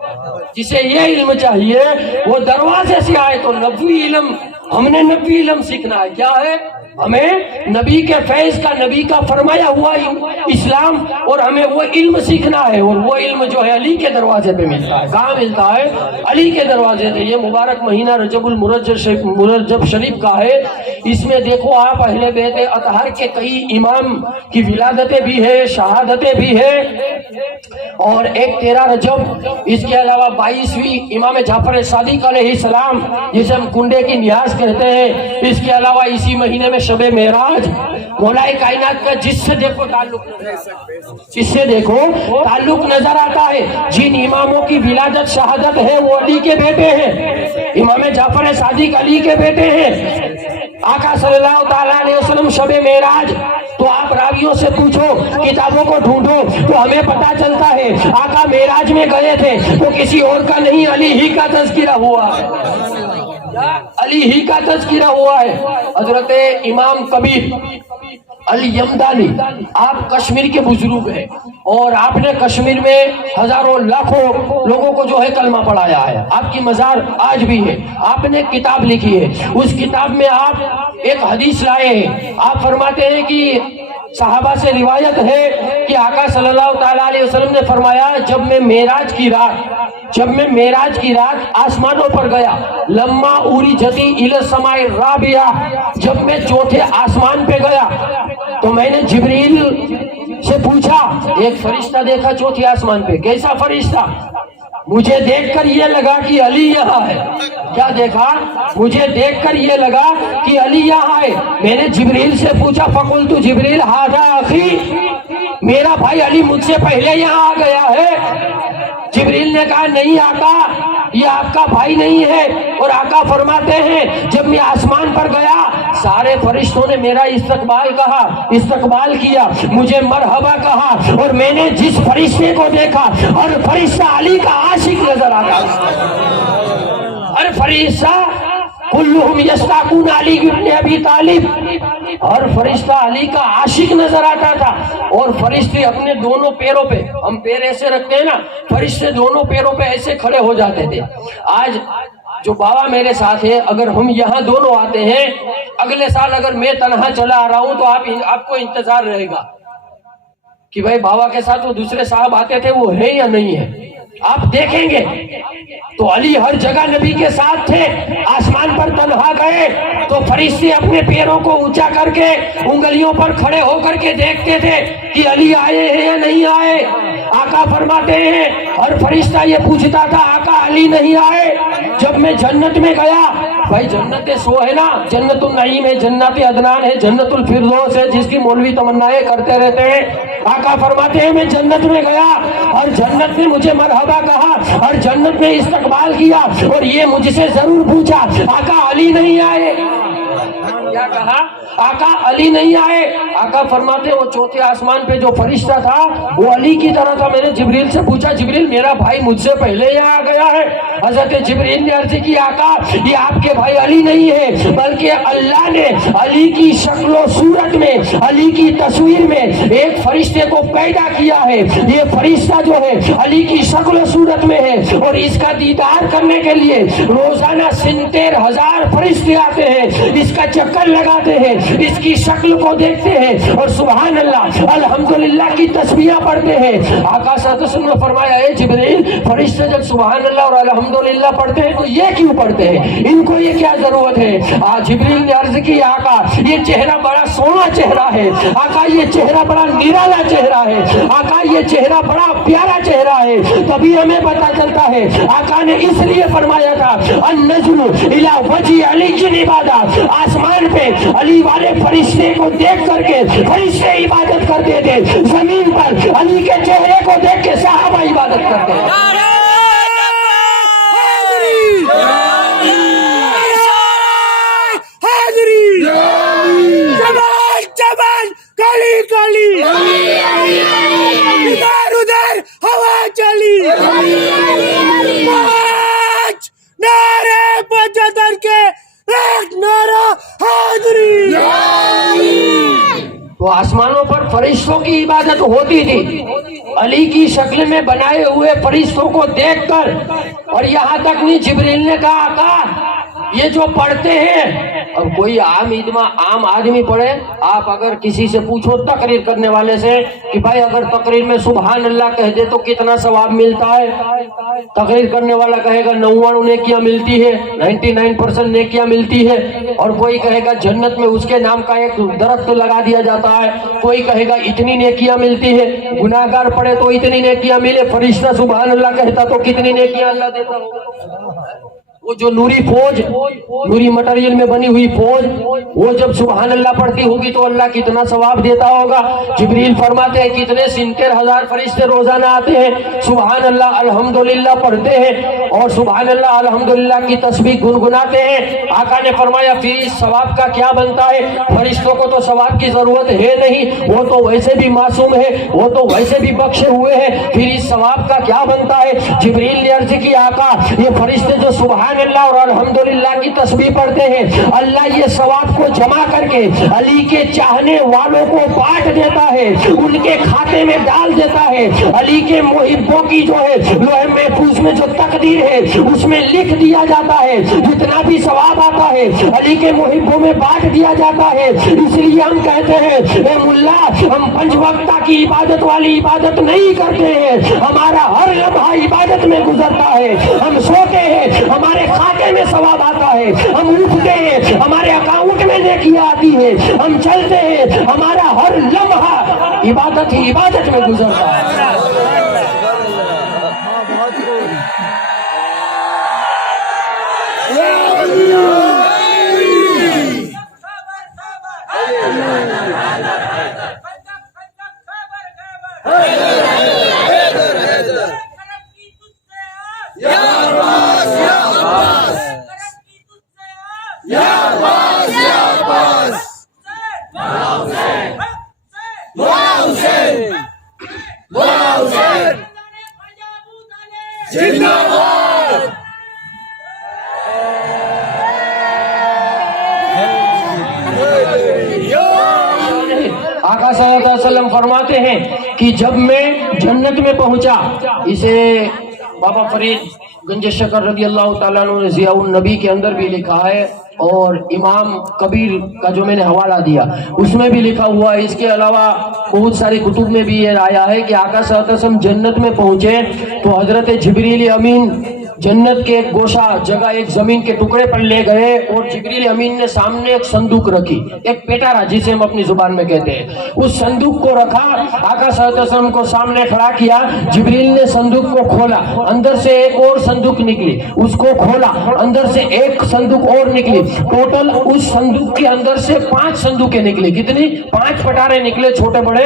جسے یہ علم چاہیے وہ دروازے سے آئے۔ تو نبوی علم، ہم نے نبوی علم سیکھنا ہے۔ کیا ہے؟ ہمیں نبی کے فیض کا، نبی کا فرمایا ہوا اسلام، اور ہمیں وہ علم سیکھنا ہے، اور وہ علم جو ہے علی کے دروازے پہ ملتا ہے۔ کہاں ملتا ہے؟ علی کے دروازے سے۔ یہ مبارک مہینہ رجب المرجب شریف کا ہے، اس میں دیکھو آپ اہل بیت اطہار کے کئی امام کی ولادتیں بھی ہے، شہادتیں بھی ہے، اور ایک 13 رجب، اس کے علاوہ 22ویں امام جعفر صادق علیہ السلام جسے ہم کنڈے کی نیاز کہتے ہیں، اس کے علاوہ اسی مہینے میں شب معراج، مولا کائنات کا جس سے دیکھو تعلق نظر آتا ہے، جس سے دیکھو تعلق نظر آتا ہے۔ جن اماموں کی ولادت شہادت ہے وہ علی کے بیٹے ہیں، امام جعفر صادق علی کے بیٹے ہیں۔ آقا صلی اللہ تعالیٰ علیہ وسلم شب معراج، تو آپ راویوں سے پوچھو، کتابوں کو ڈھونڈو تو ہمیں پتا چلتا ہے آقا معراج میں گئے تھے تو کسی اور کا نہیں، علی ہی کا تذکرہ ہوا ہے، علی ہی کا تذکرہ ہوا ہے۔ حضرت امام کبیر علی یمدانی، آپ کشمیر کے بزرگ ہیں، اور آپ نے کشمیر میں ہزاروں لاکھوں لوگوں کو جو ہے کلمہ پڑھایا ہے، آپ کی مزار آج بھی ہے۔ آپ نے کتاب لکھی ہے، اس کتاب میں آپ ایک حدیث لائے ہیں۔ آپ فرماتے ہیں کہ صحابہ سے روایت ہے کہ آقا صلی اللہ تعالیٰ علیہ وسلم نے فرمایا جب میں معراج کی رات آسمانوں پر گیا، لما اوری جتی الی السماء الرابعہ، جب میں چوتھے آسمان پہ گیا تو میں نے جبریل سے پوچھا، ایک فرشتہ دیکھا چوتھے آسمان پہ۔ کیسا فرشتہ؟ مجھے دیکھ کر یہ لگا کہ علی یہاں ہے۔ کیا دیکھا؟ مجھے دیکھ کر یہ لگا کہ علی یہاں ہے۔ میں نے جبریل سے پوچھا، فقلت جبریل ھذا اخی، میرا بھائی علی مجھ سے پہلے یہاں آ گیا ہے۔ جبریل نے کہا نہیں آقا، یہ آپ کا بھائی نہیں ہے۔ اور آقا فرماتے ہیں جب میں آسمان پر گیا سارے فرشتوں نے میرا استقبال کیا، مجھے مرحبا کہا، اور میں نے جس فرشتے کو دیکھا ہر فرشتہ علی کا عاشق نظر آتا، ہر فرشتہ کلہم یشتاقون علی ابن ابی طالب، ہر فرشتہ علی کا عاشق نظر آتا تھا۔ اور فرشتے اپنے دونوں پیروں پہ، ہم پیر ایسے رکھتے ہیں نا، فرشتے دونوں پیروں پہ ایسے کھڑے ہو جاتے تھے۔ آج جو بابا میرے ساتھ ہے، اگر ہم یہاں دونوں آتے ہیں، اگلے سال اگر میں تنہا چلا آ رہا ہوں تو آپ کو انتظار رہے گا کہ بھائی بابا کے ساتھ وہ دوسرے صاحب آتے تھے، وہ ہے یا نہیں ہے۔ آپ دیکھیں گے تو علی ہر جگہ نبی کے ساتھ تھے۔ آسمان پر تنہا گئے تو فرشتے اپنے پیروں کو اونچا کر کے انگلیوں پر کھڑے ہو کر کے دیکھتے تھے کہ علی آئے ہیں یا نہیں آئے۔ آقا فرماتے ہیں ہر فرشتہ یہ پوچھتا تھا آقا علی نہیں آئے۔ جب میں جنت میں گیا، بھائی جنت سو ہے نا، جنت النعیم ہے، جنت عدنان ہے، جنت الفردوس ہے، جس کی مولوی تمنائیں کرتے رہتے ہیں۔ آقا فرماتے ہیں میں جنت میں گیا اور جنت نے مجھے مرحبا کہا اور جنت نے استقبال کیا، اور یہ مجھ سے ضرور پوچھا آقا علی نہیں آئے۔ کیا کہا؟ آقا علی نہیں آئے؟ آقا فرماتے وہ چوتھے آسمان پہ جو فرشتہ تھا وہ علی کی طرح تھا. میں نے جبریل سے پوچھا جبریل میرا بھائی مجھ سے پہلے یہاں آ گیا ہے. حضرت جبریل نے عرض کی آقا یہ آپ کے بھائی علی نہیں ہے بلکہ اللہ نے علی کی شکل و صورت میں علی کی تصویر میں ایک فرشتے کو پیدا کیا ہے. یہ فرشتہ جو ہے علی کی شکل و صورت میں ہے اور اس کا دیدار کرنے کے لیے روزانہ 73,000 فرشتے آتے ہیں, اس کا چکر لگاتے ہیں, اس کی شکل کو دیکھتے ہیں اور سبحان اللہ الحمدللہ کی تسبیح پڑھتے ہیں. آقا صلی اللہ علیہ وسلم نے فرمایا اے جبریل فرشتے جب سبحان اللہ اور الحمدللہ پڑھتے ہیں تو یہ کیوں پڑھتے ہیں, ان کو یہ کیا ضرورت ہے؟ جبریل نے عرض کی آقا یہ چہرہ بڑا سونا چہرہ ہے, آقا یہ چہرہ بڑا نرالا چہرہ ہے, آقا یہ چہرہ بڑا پیارا چہرہ ہے. تبھی ہمیں پتا چلتا ہے آقا نے اس لیے فرمایا تھا النظر الی وجہ علی عبادت, آسمان پہ علی والے فرشتے کو دیکھ کر کے فرشتے عبادت کرتے تھے, زمین پر علی کے چہرے کو دیکھ کے صحابہ عبادت کرتے ہیں. جبان کالی کالی ادھر ادھر ہوا چلی پانچ نعرے بجدر کے ایک نعرہ حاضری. تو آسمانوں پر فرشتوں کی عبادت ہوتی تھی علی کی شکل میں بنائے ہوئے فرشتوں کو دیکھ کر. اور یہاں تک نہیں جبریل نے کہا آقا یہ جو پڑھتے ہیں, اب کوئی عام آدمی پڑھے, آپ اگر کسی سے پوچھو تقریر کرنے والے سے کہ بھائی اگر تقریر میں سبحان اللہ کہہ دے تو کتنا ثواب ملتا ہے, تقریر کرنے والا کہے گا 99 نیکیاں ملتی ہے, 99% نیکیاں ملتی ہے. اور کوئی کہے گا جنت میں اس کے نام کا ایک درخت لگا دیا جاتا ہے, کوئی کہے گا اتنی نیکیاں ملتی ہے, گناہگار پڑے تو اتنی نیکیاں ملے, فرشتہ سبحان اللہ کہتا تو کتنی نیکیاں اللہ دیتا ہوگا. وہ جو نوری فوج, نوری مٹیریل میں بنی ہوئی فوج, وہ جب سبحان اللہ پڑھتی ہوگی تو اللہ کتنا ثواب دیتا ہوگا. جبریل فرماتے ہیں کتنے 73,000 فرشتے روزانہ آتے ہیں, سبحان اللہ الحمدللہ پڑھتے ہیں اور سبحان اللہ الحمدللہ کی تسبیح گنگناتے ہیں. آقا نے فرمایا پھر اس ثواب کا کیا بنتا ہے؟ فرشتوں کو تو ثواب کی ضرورت ہے نہیں, وہ تو ویسے بھی معصوم ہے, وہ تو ویسے بھی بخشے ہوئے ہیں, پھر اس ثواب کا کیا بنتا ہے؟ جبریل نے عرض کی آقا یہ فرشتے جو سبحان اللہ اور الحمدللہ کی تسبیح پڑھتے ہیں اللہ یہ ثواب کو جمع کر کے علی کے چاہنے والوں کو بانٹ دیتا ہے, ان کے کھاتے میں ڈال دیتا ہے. علی کے محبوں کی جو ہے لوح محفوظ میں جو تقدیر ہے اس میں لکھ دیا جاتا ہے, جتنا بھی ثواب آتا ہے علی کے محبوں میں بانٹ دیا جاتا ہے. اس لیے ہم کہتے ہیں اے ملا ہم 5 وقتہ کی عبادت والی عبادت نہیں کرتے ہیں, ہمارا ہر لمحہ عبادت میں گزرتا ہے. ہم سوتے ہیں ہمارے کھاتے میں ثواب آتا ہے, ہم اٹھتے ہیں ہمارے اکاؤنٹ میں نیکیاں آتی ہے, ہم چلتے ہیں ہمارا ہر لمحہ عبادت ہی عبادت میں گزرتا ہے. آقا صلی اللہ علیہ وسلم فرماتے ہیں کہ جب میں جنت میں پہنچا, اسے بابا فرید گنج شکر رضی اللہ تعالیٰ عنہ ضیاء النبی کے اندر بھی لکھا ہے اور امام کبیر کا جو میں نے حوالہ دیا اس میں بھی لکھا ہوا ہے. اس کے علاوہ بہت ساری کتب میں بھی یہ آیا ہے کہ آقا صلی اللہ علیہ وسلم جنت میں پہنچے تو حضرت جبریل امین جنت کے ایک گوشہ جگہ ایک زمین کے ٹکڑے پر لے گئے اور جبریل امین نے سامنے ایک صندوق رکھی, ایک پیٹارا جسے ہم اپنی زبان میں کہتے ہیں, اس صندوق کو رکھا, آقا صلی اللہ علیہ وسلم کو سامنے کھڑا کیا, جبریل نے صندوق کو کھولا, اندر سے ایک اور صندوق نکلی, اس کو کھولا, اندر سے ایک صندوق اور نکلی, ٹوٹل اس صندوق کے اندر سے 5 صندوقیں نکلی. کتنی؟ 5 پٹارے نکلے چھوٹے بڑے,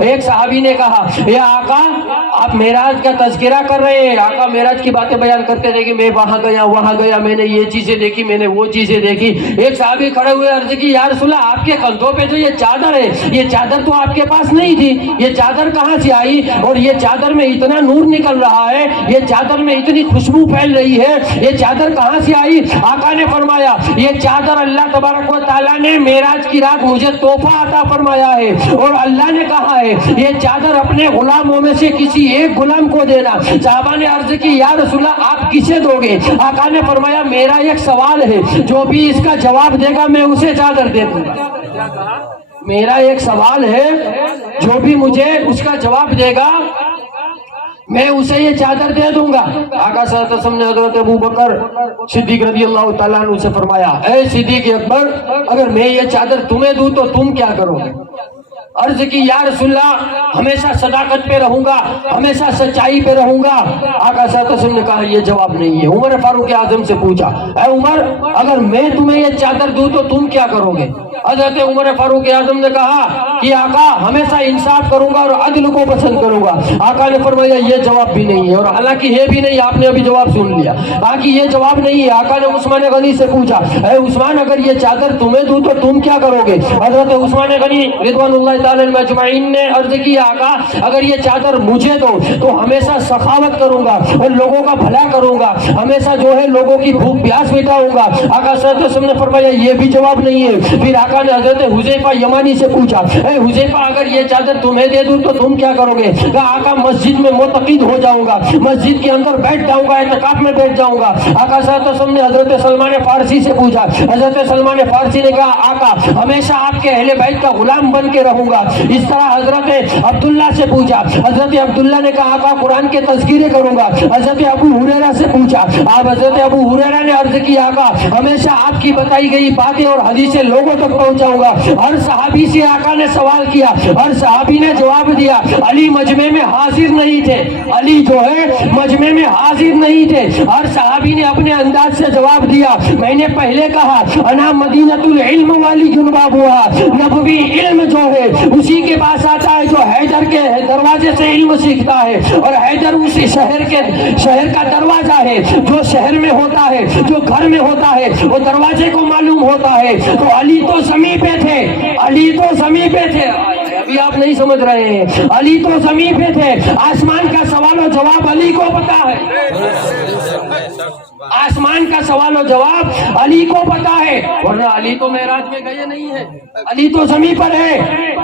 ایک صحابی نے کہا اے آقا آپ معراج کا تذکرہ کر رہے ہیں. آقا معراج کی باتیں بیان کرتے رہے کہ میں وہاں گیا, میں نے یہ چیزیں دیکھی, میں نے وہ چیزیں دیکھی. ایک صحابی کھڑے ہوئے عرض کی یا رسول اللہ آپ کے کندھوں پہ جو یہ چادر ہے, یہ چادر تو آپ کے پاس نہیں تھی, یہ چادر کہاں سے آئی؟ اور یہ چادر میں اتنا نور نکل رہا ہے, یہ چادر میں اتنی خوشبو پھیل رہی ہے, یہ چادر کہاں سے آئی؟ آقا نے فرمایا یہ چادر اللہ تبارک و تعالیٰ نے معراج کی رات مجھے تحفہ عطا فرمایا ہے, اور اللہ نے کہا ہے یہ چادر اپنے غلاموں میں سے کسی ایک غلام کو دینا. صحابہ نے عرض کی یا رسول اللہ آپ کسے دو گے؟ آقا نے فرمایا میرا ایک سوال ہے, جو بھی اس کا جواب دے گا میں اسے چادر دے دوں گا. میرا ایک سوال ہے, جو بھی مجھے اس کا جواب دے گا میں اسے یہ چادر دے دوں گا. آقا صلی اللہ علیہ وسلم نے حضرت ابو بکر صدیق رضی اللہ تعالیٰ عنہ سے فرمایا اے صدیق اکبر اگر میں یہ چادر تمہیں دوں تو تم کیا کرو گے؟ عرض کی یا رسول اللہ ہمیشہ صداقت پہ رہوں گا, ہمیشہ سچائی پہ رہوں گا. آقا صلی اللہ علیہ وسلم نے کہا یہ جواب نہیں ہے. عمر فاروق اعظم سے پوچھا اے عمر اگر میں تمہیں یہ چادر دوں تو تم کیا کرو گے؟ حضرت عمر فاروق اعظم نے کہا کہ آقا ہمیشہ انصاف کروں گا اور عدل کو پسند کروں گا. آقا نے فرمایا یہ جواب بھی نہیں ہے, اور حالانکہ یہ بھی نہیں, آپ نے ابھی جواب سن لیا. باقی یہ جواب نہیں ہے. آقا نے عثمان غنی سے پوچھا اے عثمان اگر یہ چادر تمہیں دوں تو تم کیا کرو گے؟ حضرت عثمان غنی رضوان اللہ تعالی مجمعین نے عرض کی آقا اگر یہ چادر مجھے دو تو ہمیشہ سخاوت کروں گا اور لوگوں کا بھلا کروں گا, ہمیشہ جو ہے لوگوں کی بھوک پیاس مٹاؤں گا. آقا صلی اللہ علیہ وسلم نے فرمایا یہ بھی جواب نہیں ہے. پھر آقا نے حضرت حذیفہ یمانی سے پوچھا اے حذیفہ اگر یہ چادر تمہیں دے دوں تو تم کیا کرو گے؟ کہا آقا مسجد میں معتقد ہو جاؤں گا, مسجد کے اندر بیٹھ جاؤں گا, اعتکاف میں بیٹھ جاؤں گا. آقا صلی اللہ علیہ وسلم نے حضرت سلمان فارسی سے پوچھا. حضرت سلمان فارسی نے کہا آقا ہمیشہ آپ کے اہل بیت کا غلام بن کے رہوں گا. اس طرح حضرت عبداللہ سے پوچھا. حضرت عبداللہ نے کہا آقا قرآن کے تذکرے کروں گا. حضرت ابو ہریرہ سے پوچھا. آپ حضرت ابو ہریرہ نے عرض کی آقا ہمیشہ آپ کی بتائی گئی باتیں اور حدیثیں لوگوں تک پہنچاؤں گا. ہر صحابی سے آقا نے سوال کیا, ہر صحابی نے جواب دیا. علی مجمع میں حاضر نہیں تھے, علی جو ہے مجمع میں حاضر نہیں تھے. ہر صحابی نے اپنے انداز سے جواب دیا. میں نے پہلے کہا انا مدینۃ العلم والی جنباب ہوا, نبوی علم جو ہے اسی کے پاس آتا ہے جو حیدر کے دروازے سے علم سیکھتا ہے, اور حیدر اسی شہر کا دروازہ ہے. جو شہر میں ہوتا ہے, جو گھر میں ہوتا ہے, وہ دروازے کو معلوم ہوتا ہے. تو علی تو زمین پہ تھے, علی تو زمین پہ تھے. ابھی آپ نہیں سمجھ رہے ہیں, علی تو زمین پہ تھے. آسمان کا سوال و جواب علی کو پتا ہے, آسمان کا سوال و جواب علی کو پتا ہے, ورنہ علی تو معراج میں گئے نہیں ہے, علی تو زمین پر ہے.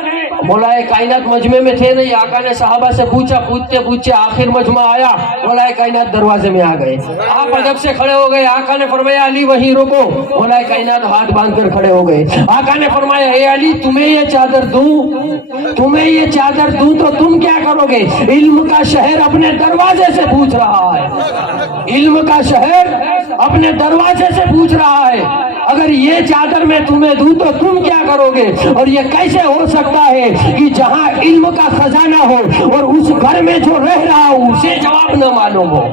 مولا کائنات مجمع میں تھے نہیں. آقا نے صحابہ سے پوچھا, پوچھتے پوچھتے آخر مجمع آیا, مولا کائنات دروازے میں آ گئے. آپ ادب سے کھڑے ہو گئے. آقا نے فرمایا علی وہیں رکو. مولا کائنات ہاتھ باندھ کر کھڑے ہو گئے. آقا نے فرمایا اے علی تمہیں یہ چادر دوں, تمہیں یہ چادر دوں تو تم کیا کرو گے؟ علم کا شہر اپنے دروازے سے پوچھ رہا ہے, علم کا شہر اپنے دروازے سے پوچھ رہا ہے اگر یہ چادر میں تمہیں دوں تو تم کیا کرو گے؟ اور یہ کیسے ہو سکتا ہے کہ جہاں علم کا خزانہ ہو اور اس گھر میں جو رہ رہا ہو اسے جواب نہ معلوم ہو؟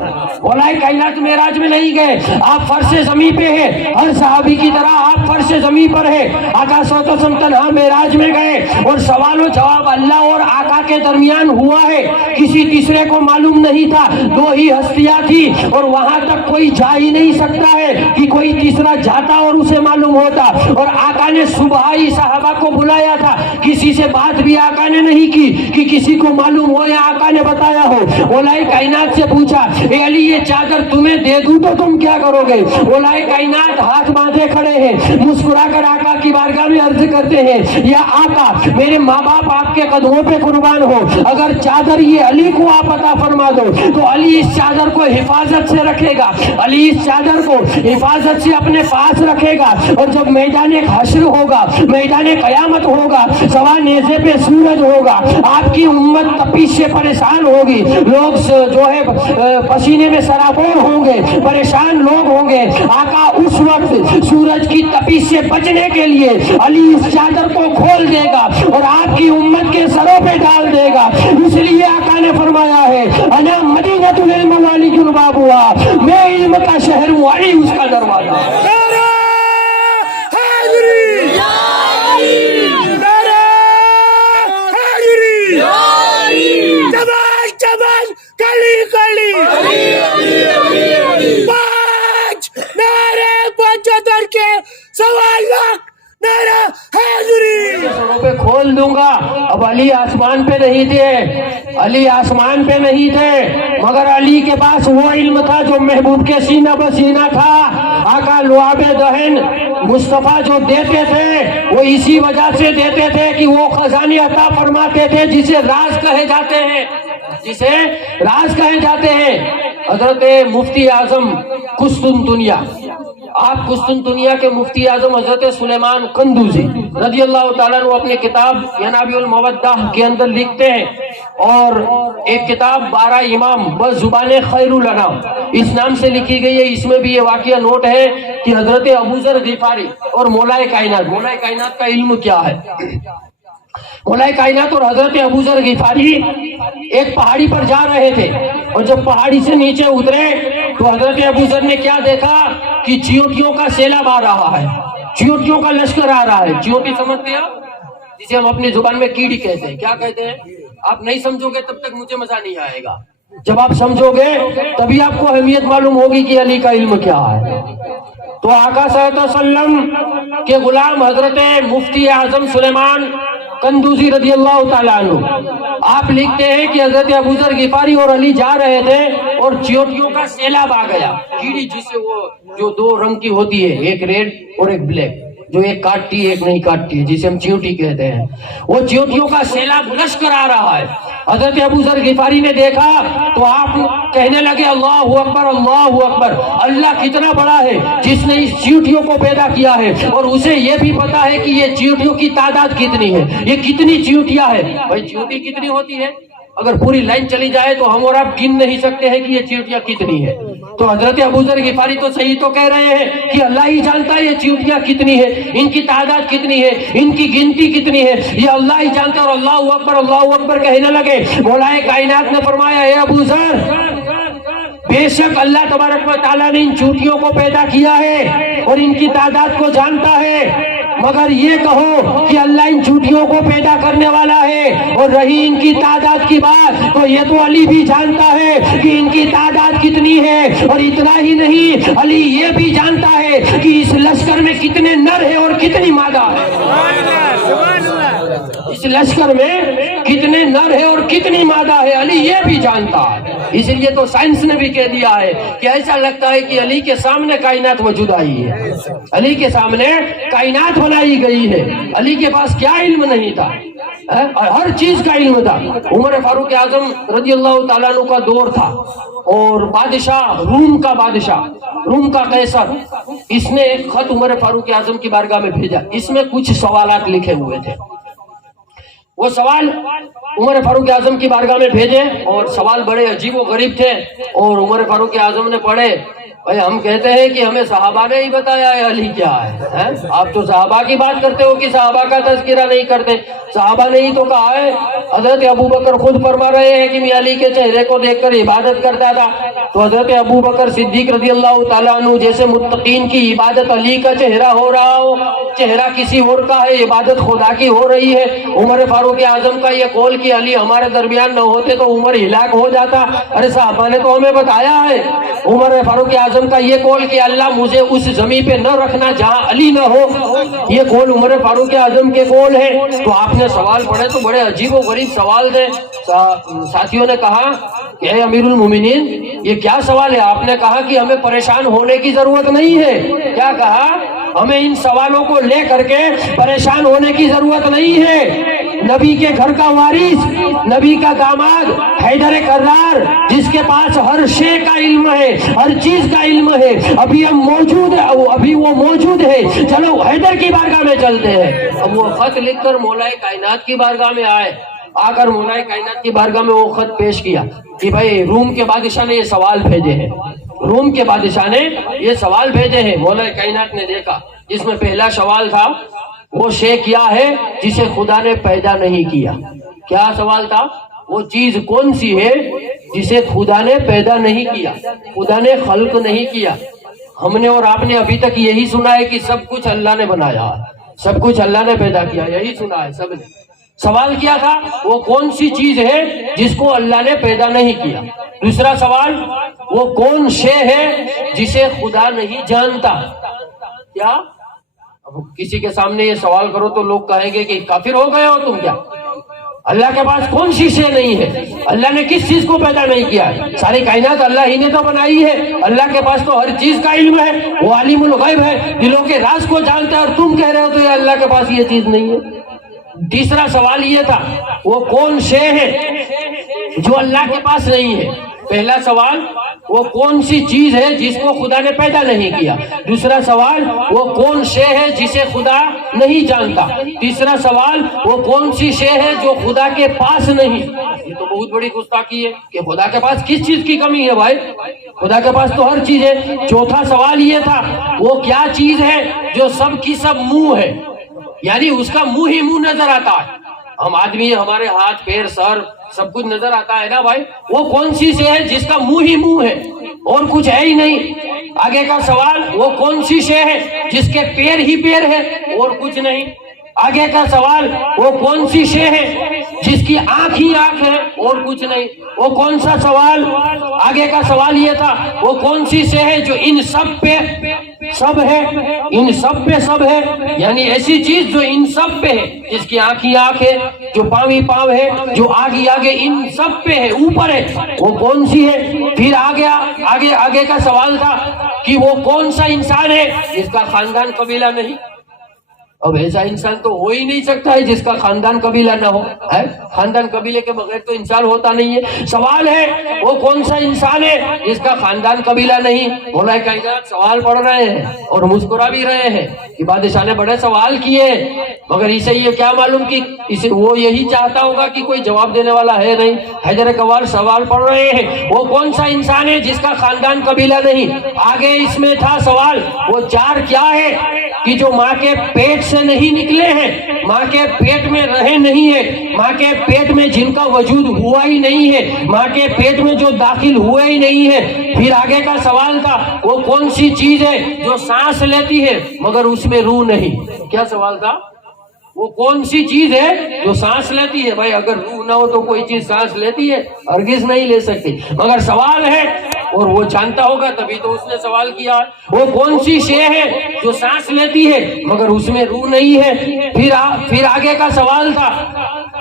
مولا کائنات معراج میں نہیں گئے, آپ فرش زمین پہ ہیں. ہر صحابی کی طرح آپ فرش زمین پر ہیں. آقا صلی اللہ علیہ وسلم تنہا معراج میں گئے اور سوال و جواب اللہ اور آقا کے درمیان ہوا ہے. کسی تیسرے کو معلوم نہیں تھا, دو ہی ہستیاں تھی اور وہاں تک کوئی جا ہی نہیں سکتا ہے کہ کوئی تیسرا جاتا اور اسے معلوم ہوتا. اور آقا نے صبح ہی صحابہ کو بلایا تھا, کسی سے بات بھی آقا نے نہیں کی کہ کسی کو معلوم ہو یا آقا نے بتایا ہو. مولا کائنات سے پوچھا اے علی یہ چادر تمہیں دے دوں تو تم کیا کرو گے؟ مولا کائنات ہاتھ باندھے کھڑے ہیں, مسکرا کر آقا کی بارگاہ میں عرض کرتے ہیں یا آقا میرے ماں باپ آپ کے قدموں پہ قربان ہو, اگر چادر یہ علی کو آپ عطا فرما دو تو علی اس چادر کو حفاظت سے رکھے گا, علی اس چادر کو حفاظت سے اپنے پاس رکھے گا. اور جب میدان حشر ہوگا, میدان قیامت ہوگا, سوا نیزے پہ سورج ہوگا, آپ کی امت تپش سے پریشان ہوگی, لوگ جو ہے پسینے میں سرابور ہوں گے, پریشان لوگ ہوں گے. آقا اس وقت سورج کی تپش سے بچنے کے لیے علی اس چادر کو کھول دے گا اور آپ کی امت کے سروں پہ ڈال دے گا. اس لیے آقا نے فرمایا ہے انا مدینۃ العلم والی جنباب ہوا, میں علم کا شہر ہوں, علی اس کا دروازہ. نعرہ حیدری دوں گا. اب علی آسمان پہ نہیں تھے، علی آسمان پہ نہیں تھے، مگر علی کے پاس وہ علم تھا جو محبوب کے سینہ بسینہ تھا. آقا لعاب دہن مصطفیٰ جو دیتے تھے وہ اسی وجہ سے دیتے تھے کہ وہ خزانے عطا فرماتے تھے جسے راز کہے جاتے ہیں، جسے راز کہے جاتے ہیں. حضرت مفتی اعظم قسطنطنیہ، آپ قسطنطنیہ کے مفتی اعظم حضرت سلیمان قندوزی رضی اللہ تعالیٰ عنہ اپنی کتاب ینابیع المودہ کے اندر لکھتے ہیں، اور ایک کتاب 12 امام بس زبان خیر الانام اس نام سے لکھی گئی ہے. اس میں بھی یہ واقعہ نوٹ ہے کہ حضرت ابوذر غفاری اور مولائے کائنات کا علم کیا ہے. مولائے کائنات اور حضرت ابوذر غفاری ایک پہاڑی پر جا رہے تھے، اور جب پہاڑی سے نیچے اترے تو حضرت ابوذر نے کیا دیکھا کہ چیونٹیوں کا سیلاب آ رہا ہے، چیونٹیوں کا لشکر آ رہا ہے. چیونٹی سمجھتے ہیں آپ؟ جسے ہم اپنی زبان میں کیڑی کہتے ہیں. کیا کہتے ہیں؟ آپ نہیں سمجھو گے تب تک مجھے مزہ نہیں آئے گا. جب آپ سمجھو گے تبھی آپ کو اہمیت معلوم ہوگی کہ علی کا علم کیا ہے. تو آقا صلی اللہ علیہ وسلم کے غلام حضرت مفتی اعظم سلیمان قندوزی رضی اللہ تعالیٰ عنہ آپ لکھتے ہیں کہ حضرت ابوذر غفاری اور علی جا رہے تھے اور چیونٹیوں کا سیلاب آ گیا. کیڑی جسے وہ جو 2 رنگ کی ہوتی ہے، ایک ریڈ اور ایک بلیک، جو ایک کاٹتی ہے ایک نہیں کاٹتی ہے، جسے ہم چیونٹی کہتے ہیں، وہ چیونٹیوں کا سیلاب لشکر آ رہا ہے. حضرت ابوذر غفاری نے دیکھا تو آپ کہنے لگے اللہ اکبر اللہ اکبر، اللہ کتنا بڑا ہے جس نے اس چیونٹیوں کو پیدا کیا ہے، اور اسے یہ بھی پتا ہے کہ یہ چیونٹیوں کی تعداد کتنی ہے، یہ کتنی چیونٹیاں ہے. بھائی چیونٹی کتنی ہوتی ہے؟ اگر پوری لائن چلی جائے تو ہم اور آپ گن نہیں سکتے ہیں کہ یہ چیونٹیاں کتنی ہے. تو حضرت ابوذر غفاری تو صحیح تو کہہ رہے ہیں کہ اللہ ہی جانتا ہے یہ چیونٹیاں کتنی ہے، ان کی تعداد کتنی ہے، ان کی گنتی کتنی ہے، یہ اللہ ہی جانتا ہے. اور اللہ اکبر کہنے لگے. مولائے کائنات نے فرمایا اے ابوذر، بے شک اللہ تبارک و تعالیٰ نے ان چیونٹیوں کو پیدا کیا ہے اور ان کی تعداد کو جانتا ہے، مگر یہ کہو کہ اللہ ان چیونٹیوں کو پیدا کرنے والا ہے. اور رہی ان کی تعداد کی بات تو یہ تو علی بھی جانتا ہے کہ ان کی تعداد کتنی ہے. اور اتنا ہی نہیں، علی یہ بھی جانتا ہے کہ اس لشکر میں کتنے نر ہیں اور کتنی مادہ ہے. اس لشکر میں کتنے نر ہیں اور کتنی مادہ ہے، علی یہ بھی جانتا ہے. اس لیے تو سائنس نے بھی کہہ دیا ہے کہ ایسا لگتا ہے کہ علی کے سامنے کائنات وجود آئی ہے، علی کے سامنے کائنات بنائی گئی ہے. علی کے پاس کیا علم نہیں تھا، ہر چیز کا علم تھا. عمر فاروق اعظم رضی اللہ تعالیٰ عنہ کا دور تھا، اور بادشاہ روم کا قیصر، اس نے ایک خط عمر فاروق اعظم کی بارگاہ میں بھیجا. اس میں کچھ سوالات لکھے ہوئے تھے. وہ سوال عمر فاروق اعظم کی بارگاہ میں بھیجے، اور سوال بڑے عجیب و غریب تھے. اور عمر فاروق اعظم نے پڑھے. بھائی ہم کہتے ہیں کہ ہمیں صحابہ نے ہی بتایا ہے علی کیا ہے. آپ تو صحابہ کی بات کرتے ہو کہ صحابہ کا تذکرہ نہیں کرتے. صحابہ نے ہی تو کہا ہے. حضرت ابوبکر خود فرما رہے ہیں کہ میں علی کے چہرے کو دیکھ کر عبادت کرتا تھا. تو حضرت ابوبکر صدیق رضی اللہ تعالیٰ عنہ جیسے متقین کی عبادت علی کا چہرہ ہو رہا ہو، چہرہ کسی اور کا ہے، عبادت خدا کی ہو رہی ہے. عمر فاروق اعظم کا یہ قول کہ علی ہمارے درمیان نہ ہوتے تو عمر ہلاک ہو جاتا، ارے صحابہ نے تو ہمیں بتایا ہے. عمر فاروق اعظم کا یہ قول کہ اللہ مجھے اس زمین پہ نہ رکھنا جہاں علی نہ ہو، یہ قول عمر فاروق اعظم کے قول ہے. تو آپ نے سوال پڑھے تو بڑے عجیب و غریب سوال تھے. ساتھیوں نے کہا کہ اے امیر المومنین یہ کیا سوال ہے؟ آپ نے کہا کہ ہمیں پریشان ہونے کی ضرورت نہیں ہے. کیا کہا؟ ہمیں ان سوالوں کو لے کر کے پریشان ہونے کی ضرورت نہیں ہے. نبی کے گھر کا وارث، نبی کا داماد حیدر کرار، جس کے پاس ہر شے کا علم ہے، ہر چیز کا علم ہے، ابھی ہم موجود ہے، ابھی وہ موجود ہے. چلو حیدر کی بارگاہ میں چلتے ہیں. اب وہ خط لکھ کر مولائے کائنات کی بارگاہ میں آئے. آ کر مولائے کائنات کی بارگاہ میں وہ خط پیش کیا کہ بھائی روم کے بادشاہ نے یہ سوال بھیجے ہیں، روم کے بادشاہ نے یہ سوال بھیجے ہیں. مولائے کائنات نے دیکھا، جس میں پہلا سوال تھا وہ شے کیا ہے جسے خدا نے پیدا نہیں کیا. کیا سوال تھا؟ وہ چیز کون سی ہے جسے خدا نے پیدا نہیں کیا، خدا نے خلق نہیں کیا. ہم نے اور آپ نے ابھی تک یہی سنا ہے کہ سب کچھ اللہ نے بنایا، سب کچھ اللہ نے پیدا کیا، یہی سنا ہے سب نے. سوال کیا تھا؟ وہ کون سی چیز ہے جس کو اللہ نے پیدا نہیں کیا. دوسرا سوال، وہ کون شے ہے جسے خدا نہیں جانتا. کیا اب کسی کے سامنے یہ سوال کرو تو لوگ کہیں گے کہ کافر ہو گئے ہو تم کیا؟ اللہ کے پاس کون سی شے نہیں ہے؟ اللہ نے کس چیز کو پیدا نہیں کیا ہے؟ ساری کائنات اللہ ہی نے تو بنائی ہے. اللہ کے پاس تو ہر چیز کا علم ہے، وہ عالم الغیب ہے، دلوں کے راز کو جانتا ہے، اور تم کہہ رہے ہو تو یہ اللہ کے پاس یہ چیز نہیں ہے. تیسرا سوال یہ تھا وہ کون شے ہے جو اللہ کے پاس نہیں ہے. پہلا سوال وہ کون سی چیز ہے جس کو خدا نے پیدا نہیں کیا. دوسرا سوال وہ کون شے ہے جسے خدا نہیں جانتا. تیسرا سوال وہ کون سی شے ہے جو خدا کے پاس نہیں. یہ تو بہت بڑی گستاخی ہے کہ خدا کے پاس کس چیز کی کمی ہے بھائی؟ خدا کے پاس تو ہر چیز ہے. چوتھا سوال یہ تھا وہ کیا چیز ہے جو سب کی سب منہ ہے، یعنی اس کا منہ ہی منہ نظر آتا ہے. ہم آدمی، ہمارے ہاتھ پیر سر سب کچھ نظر آتا ہے نا بھائی. وہ کون سی شے ہے جس کا منہ ہی منہ ہے اور کچھ ہے ہی نہیں. آگے کا سوال وہ کون سی شے ہے جس کے پیر ہی پیر ہے اور کچھ نہیں. آگے کا سوال وہ کون سی شے ہے جس کی آنکھ ہی آنکھ ہے اور کچھ نہیں. وہ کون سا سوال؟ آگے کا سوال یہ تھا وہ کون سی شے ہے جو ان سب پہ سب ہے، ان سب پہ سب ہے، یعنی ایسی چیز جو ان سب پہ ہے، جس کی آنکھ ہی آنکھ ہے، جو پاؤں ہی پاؤں ہے، جو آگے آگے ان سب پہ ہے، اوپر ہے، وہ کون سی ہے. پھر آگے کا سوال تھا کہ وہ کون سا انسان ہے جس کا خاندان قبیلہ نہیں. اب ایسا انسان تو ہو ہی نہیں سکتا ہے جس کا خاندان قبیلہ نہ ہو. خاندان قبیلے کے بغیر تو انسان ہوتا نہیں ہے. سوال ہے وہ کون سا انسان ہے جس کا خاندان قبیلہ نہیں. مولا کائنات سوال پڑھ رہے ہیں اور مسکرا بھی رہے ہیں کہ بادشاہ نے بڑے سوال کیے، مگر اسے یہ کیا معلوم کہ وہ یہی چاہتا ہوگا کہ کوئی جواب دینے والا ہے نہیں. حیدر قوال سوال پڑھ رہے ہیں وہ کون سا انسان ہے جس کا خاندان قبیلہ نہیں. آگے اس میں تھا سوال وہ چار کیا ہے کہ جو ماں کے پیٹ سے نہیں نکلے ہیں، ماں کے پیٹ میں رہے نہیں ہے، ماں کے پیٹ میں جن کا وجود ہوا ہی نہیں ہے، ماں کے پیٹ میں جو داخل ہوئے ہی نہیں ہے. پھر آگے کا سوال تھا وہ کون سی چیز ہے جو سانس لیتی ہے مگر اس میں روح نہیں. کیا سوال تھا؟ وہ کون سی چیز ہے جو سانس لیتی ہے؟ بھائی اگر روح نہ ہو تو کوئی چیز سانس لیتی ہے؟ ہرگز نہیں لے سکتی. مگر سوال ہے اور وہ جانتا ہوگا تبھی تو اس نے سوال کیا. وہ کون سی شے ہے جو سانس لیتی ہے مگر اس میں روح نہیں ہے. پھر آگے کا سوال تھا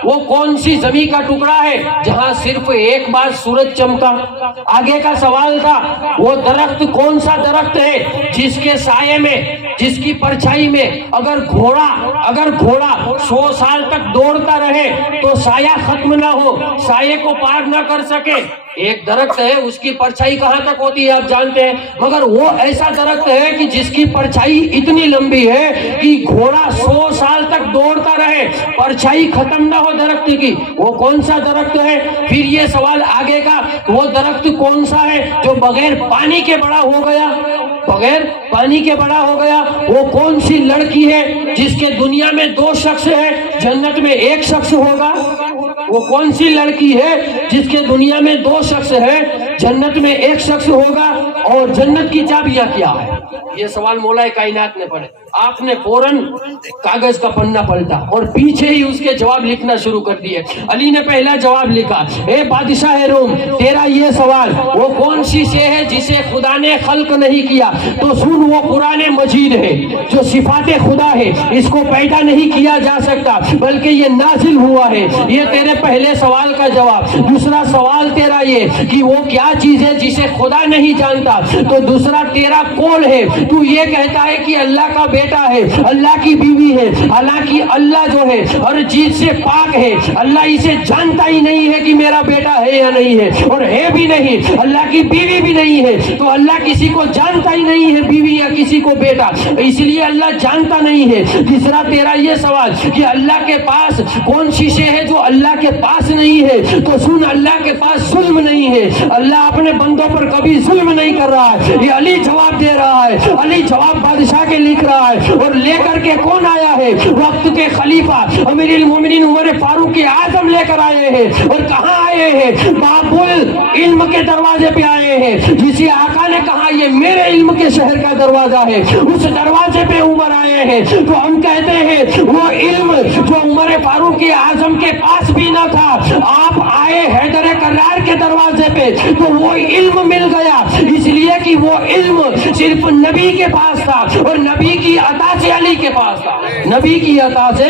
وہ کون سی زمین کا ٹکڑا ہے جہاں صرف ایک بار سورج چمکا. آگے کا سوال تھا وہ درخت کون سا درخت ہے جس کے سائے میں، جس کی پرچھائی میں اگر گھوڑا 100 سال تک دوڑتا رہے تو سایہ ختم نہ ہو، سائے کو پار نہ کر سکے. ایک درخت ہے اس کی پرچھائی کہاں تک ہوتی ہے آپ جانتے ہیں، مگر وہ ایسا درخت ہے کہ جس کی پرچھائی اتنی لمبی ہے کہ گھوڑا 100 سال تک دوڑتا رہے، پرچھائی ختم نہ ہو درخت کی. وہ کون سا درخت ہے؟ پھر یہ سوال آگے کا وہ درخت کون سا ہے جو بغیر پانی کے بڑا ہو گیا، بغیر پانی کے بڑا ہو گیا. وہ کون سی لڑکی ہے جس کے دنیا میں 2 شخص ہے، جنت میں 1 شخص ہوگا. وہ کون سی لڑکی ہے جس کے دنیا میں 2 شخص ہے، جنت میں 1 شخص ہوگا. اور جنت کی چابیاں کیا ہے؟ یہ سوال مولا کائنات نے پڑھے. آپ نے فوراً کاغذ کا پنا پلٹا اور پیچھے ہی اس کے جواب لکھنا شروع کر دیے. علی نے پہلا جواب لکھا، اے بادشاہ روم تیرا یہ سوال وہ کون سی شے ہے جسے خدا نے خلق نہیں کیا، تو سن وہ قرآن مجید ہے جو صفات خدا ہے، اس کو پیدا نہیں کیا جا سکتا بلکہ یہ نازل ہوا ہے. یہ تیرے پہلے سوال کا جواب. دوسرا سوال تیرا یہ کہ وہ کیا چیز ہے جسے خدا نہیں جانتا، تو دوسرا تیرا قول ہے تو یہ کہتا ہے کہ اللہ کا بیٹا ہے، اللہ کی بیوی ہے، حالانکہ اللہ جو ہے ہر چیز سے پاک ہے. اللہ اسے جانتا ہی نہیں ہے کہ میرا بیٹا ہے یا نہیں ہے، اور ہے بھی نہیں. اللہ کی بیوی بھی نہیں ہے تو اللہ کسی کو جانتا ہی نہیں ہے بیوی یا کسی کو بیٹا، اس لیے اللہ جانتا نہیں ہے. تیسرا تیرا یہ سوال کہ اللہ کے پاس کون سی شے ہے جو اللہ کے پاس نہیں ہے، تو سن اللہ کے پاس ظلم نہیں ہے. اللہ اپنے بندوں پر کبھی ظلم نہیں کر رہا ہے. یہ علی جواب دے رہا ہے، علی جواب بادشاہ کے لکھ رہا ہے. اور لے کر کے کون آیا ہے؟ وقت کے خلیفہ امیر المومنین عمر فاروق اعظم لے کر آئے ہیں. اور کہاں آئے ہیں؟ باب العلم کے دروازے پہ آئے ہیں. جسے آقا نے کہا یہ میرے علم کے شہر کا دروازہ ہے، اس دروازے پہ عمر آئے ہیں. تو ہم کہتے ہیں وہ علم جو عمر فاروق اعظم کے پاس بھی نہ تھا، آپ آئے حیدر کرار کے دروازے پہ تو وہ علم مل گیا، اس لیے کہ کہ وہ علم صرف نبی کے پاس تھا اور نبی کی عطا سے علی کے پاس تھا، نبی کی عطا سے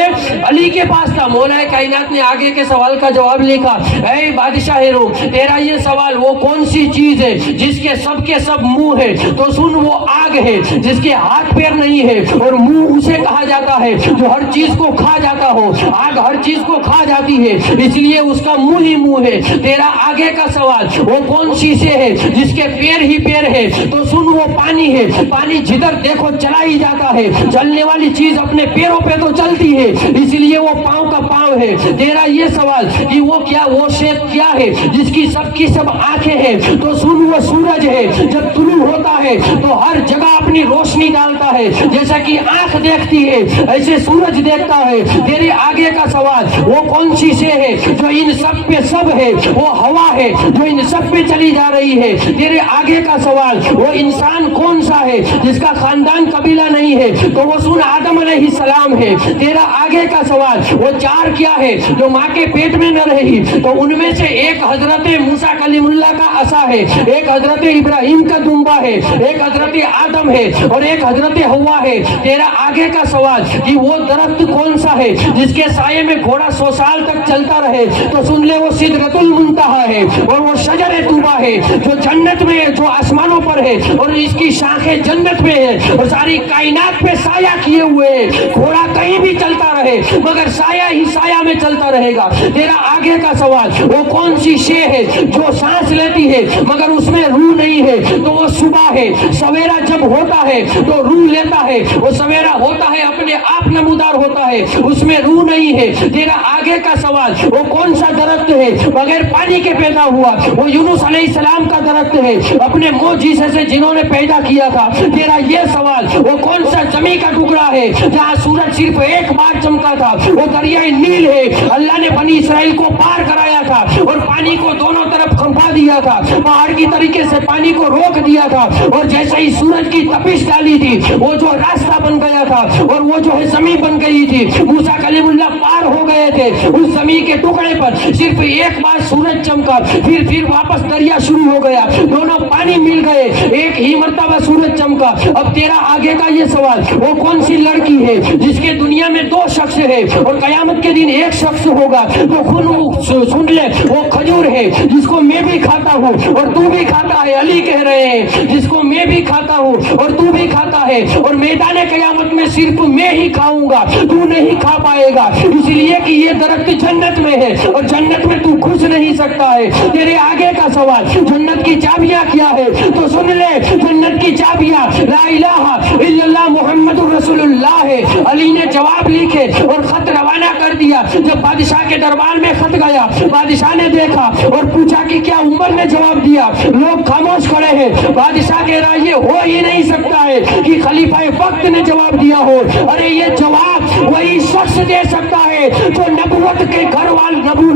علی کے پاس تھا۔ مولا کائنات نے آگے کے سوال کا جواب لکھا، اے بادشاہ روم، تیرا یہ سوال وہ کون سی چیز ہے جس کے سب منہ ہے؟ تو سن، وہ آگ ہے جس کے ہاتھ پیر نہیں ہے اور منہ اسے کہا جاتا ہے جو ہر چیز کو کھا جاتا ہو۔ آگ ہر چیز کو کھا جاتی ہے، اس لیے اس کا منہ ہی منہ ہے۔ تیرا آگے کا سوال وہ کون سی سے ہے جس کے پیر ہی پیر ہے؟ تو سن، وہ پانی ہے، پانی جدھر دیکھو چلا ہی جاتا ہے، چلنے والی چیز اپنے پیروں پہ تو چلتی ہے، اس لیے وہ پاؤں کا پاؤں ہے۔ تیرا یہ سوال کہ وہ شے کیا ہے جس کی سب آنکھیں ہیں؟ تو سن، وہ سورج ہے، جب طلوع ہوتا ہے تو ہر جگہ اپنی روشنی ڈالتا ہے، جیسا کہ آنکھ دیکھتی ہے ایسے سورج دیکھتا ہے۔ تیرے آگے کا سوال وہ کون سی شے ہے جو ان سب پہ سب ہے؟ وہ ہوا ہے جو ان سب پہ چلی جا رہی ہے۔ تیرے آگے کا سوال وہ انسان کون سا ہے جس کا خاندان قبیلہ نہیں ہے؟ تو وہ سن، آدم علیہ السلام ہے۔ تیرا آگے کا سوال وہ چار کیا ہے جو ماں کے پیٹ میں نہ رہی؟ تو ان میں سے ایک حضرت موسیٰ کلیم اللہ کا عصا ہے، ایک حضرت ابراہیم کا دمبا ہے، ایک حضرت آدم ہے اور ایک حضرت ہوا ہے۔ تیرا آگے کا سوال کہ وہ درخت کون سا ہے جس کے سائے میں گھوڑا 100 سال تک چلتا رہے؟ تو سن لے، وہ سدرۃ المنتہا ہے اور وہ شجر طوبیٰ ہے جو جنت میں ہے، جو آسمانوں پر ہے اور اس کی شاخیں جنت میں ہے اور ساری کائنات پہ سایہ کیے ہوئے ہے۔ گھوڑا کہیں بھی چلتا رہے مگر سایہ ہی سایہ میں چلتا رہے گا۔ تیرا آگے کا سوال وہ کون سی شے ہے جو سانس لیتی ہے مگر اس میں روح نہیں ہے؟ تو وہ صبح ہے، سویرا جب ہوتا ہے تو روح لیتا ہے، وہ سویرا ہوتا ہے اپنے آپ نمودار ہوتا ہے، اس میں روح نہیں ہے۔ تیرا آگے کا سوال وہ کون سا درخت ہے بغیر پانی کے پیدا ہوا؟ وہ یونس علیہ السلام کا درخت ہے، اپنے موجزے سے جنہوں نے پیدا کیا تھا۔ تیرا یہ سوال وہ کون سا زمین کا ٹکڑا ہے جہاں سورج صرف ایک بار چمکا تھا؟ وہ دریائے نیل ہے، اللہ نے بنی اسرائیل کو پار کرایا تھا اور پانی کو دونوں طرف کھنپا دیا تھا، پہاڑ کی طریقے سے پانی کو روک دیا تھا اور جیسے ہی سورج کی تپش ڈالی تھی وہ جو راستہ بن گیا تھا اور وہ جو ہے زمین بن گئی تھی۔ موسیٰ کلیم اللہ پار ہو گئے تھے اس زمین کے ٹکڑے پر، صرف ایک بار سورج چمکا، پھر واپس دریا شروع ہو گیا، دونوں پانی مل گئے، ایک ہی مرتبہ سورج چمکا۔ اب تیرا آگے کا یہ سوال وہ کون سی لڑکی ہے جس کے دنیا میں 2 شخص ہے اور قیامت کے دن ایک شخص ہوگا؟ تو سن لے، وہ کھجور ہے جس کو میں بھی کھاتا ہوں اور تو بھی کھاتا ہے، علی کہہ رہے ہیں جس کو میں بھی کھاتا ہوں اور تو بھی کھاتا ہے، اور میدان قیامت میں صرف میں ہی کھاؤں گا، تو نہیں کھا پائے گا، اس لیے کہ یہ درخت جنت میں ہے اور جنت میں تو گھس نہیں سکتا ہے۔ تیرے آگے کا سوال جنت کی چابیاں کیا ہے؟ تو سن لے، جنت کی چابیاں لا الہ الا اللہ محمد رسول اللہ ہے۔ علی نے جواب لکھے اور خط روانہ کر دیا۔ جب بادشاہ کے دربار میں خط گیا، بادشاہ نے دیکھا اور پوچھا کہ کیا عمر نے جواب دیا؟ لوگ خاموش کھڑے ہیں۔ بادشاہ کہہ رہا یہ ہو ہی نہیں سکتا ہے کہ خلیفہ وقت نے جواب دیا ہو۔ ارے یہ جواب وہی شخص دے سکتا ہے جو نبوت کے گھر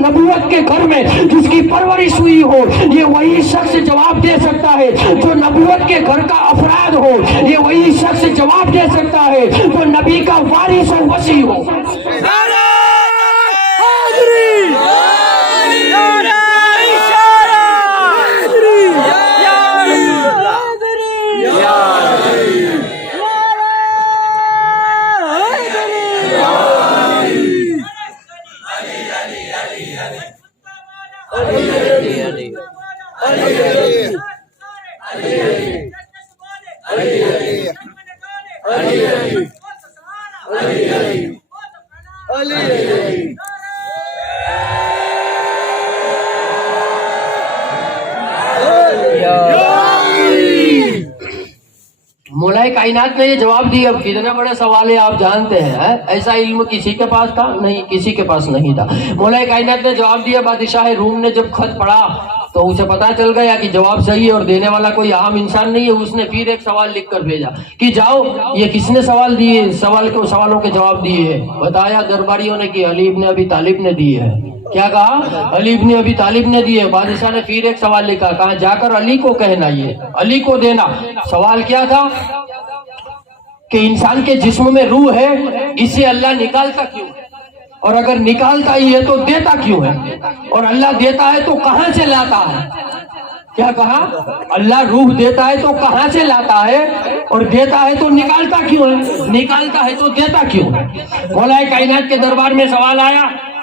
نبوت کے گھر میں جس کی پرورش ہوئی ہو، یہ وہی شخص جواب دے سکتا ہے جو نبوت کے گھر کا افراد ہو، یہ وہی شخص جواب دے سکتا ہے جو نبی کا وارث و وصی ہو۔ مولا کائنات نے یہ جواب دیا۔ اب کتنے بڑے سوال ہے آپ جانتے ہیں، ایسا علم کسی کے پاس تھا نہیں، کسی کے پاس نہیں تھا۔ مولا کائنات نے جواب دیا۔ بادشاہ روم نے جب خط پڑھا تو اسے پتا چل گیا کہ جواب صحیح ہے اور دینے والا کوئی عام انسان نہیں ہے۔ اس نے پھر ایک سوال لکھ کر بھیجا کہ جاؤ یہ کس نے سوال دیے، سوالوں کے جواب دیے ہیں؟ بتایا درباریوں نے کہ علی ابن ابی طالب نے دیے ہیں۔ کیا کہا؟ علی ابن ابی طالب نے دیے۔ بادشاہ نے پھر ایک سوال لکھا، کہا جا کر علی کو کہنا، یہ علی کو دینا۔ سوال کیا تھا کہ انسان کے جسم میں روح ہے، اسے اللہ نکالتا کیوں؟ اور اگر نکالتا ہی ہے تو دیتا کیوں ہے؟ اور اللہ دیتا ہے تو کہاں سے لاتا ہے؟ کیا کہا؟ اللہ روح دیتا ہے تو کہاں سے لاتا ہے، اور دیتا ہے تو نکالتا کیوں ہے؟ نکالتا ہے تو دیتا کیوں؟ مولا کائنات کے دربار میں سوال آیا،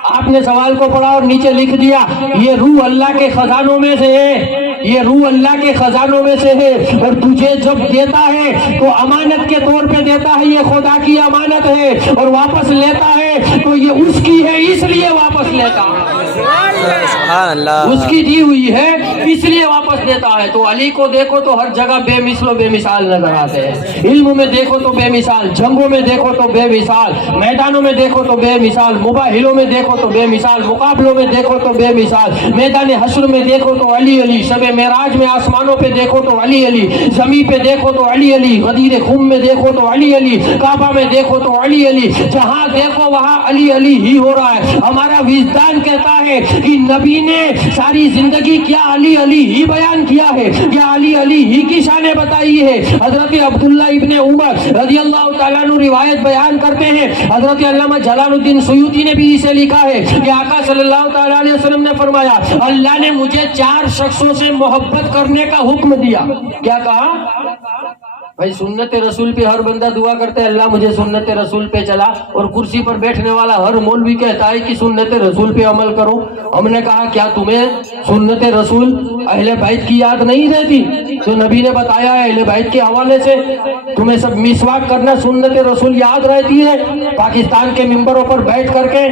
آپ نے سوال کو پڑھا اور نیچے لکھ دیا یہ روح اللہ کے خزانوں میں سے ہے، یہ روح اللہ کے خزانوں میں سے ہے، اور تجھے جب دیتا ہے تو امانت کے طور پہ دیتا ہے، یہ خدا کی امانت ہے، اور واپس لیتا ہے تو یہ اس کی ہے اس لیے واپس لیتا ہے، اس کی دی ہوئی ہے اس لیے واپس دیتا ہے۔ تو علی کو دیکھو تو ہر جگہ بے مثل و بے مثال نظر آتے ہیں، علم میں دیکھو تو بے مثال، جنگوں میں دیکھو تو بے مثال، میدانوں میں دیکھو تو بے مثال، مباہلوں میں دیکھو تو بے مثال، مقابلوں میں دیکھو تو بے مثال، میدان حشر میں دیکھو تو علی علی، شب معراج میں آسمانوں پہ دیکھو تو علی علی، زمین پہ دیکھو تو علی علی، غدیر خم میں دیکھو تو علی علی، کعبہ میں دیکھو تو علی علی، جہاں دیکھو وہاں علی علی ہی ہو رہا ہے۔ ہمارا وجدان کہتا ہے کہ نبی نے ساری زندگی کیا علی علی ہی بیان کیا ہے، کیا علی علی ہی کی شانیں بتائی ہے۔ حضرت عبداللہ ابن عمر رضی اللہ تعالیٰ عنہ روایت بیان کرتے ہیں، حضرت علامہ جلال الدین سیوطی نے بھی اسے لکھا ہے کہ آقا صلی اللہ تعالیٰ علیہ وسلم نے فرمایا اللہ نے مجھے 4 شخصوں سے محبت کرنے کا حکم دیا۔ کیا کہا؟ بھائی سنت رسول پہ ہر بندہ دعا کرتا ہے اللہ مجھے سنت رسول پہ چلا، اور کرسی پر بیٹھنے والا ہر مولوی کہتا ہے کہ سنت رسول پہ عمل کرو۔ ہم نے کہا کیا تمہیں سنت رسول اہل بیت کی یاد نہیں رہتی؟ جو نبی نے بتایا ہے اہل بیت کے حوالے سے تمہیں سب مسواک کرنا سنت رسول یاد رہتی ہے؟ پاکستان کے ممبروں پر بیٹھ کر کے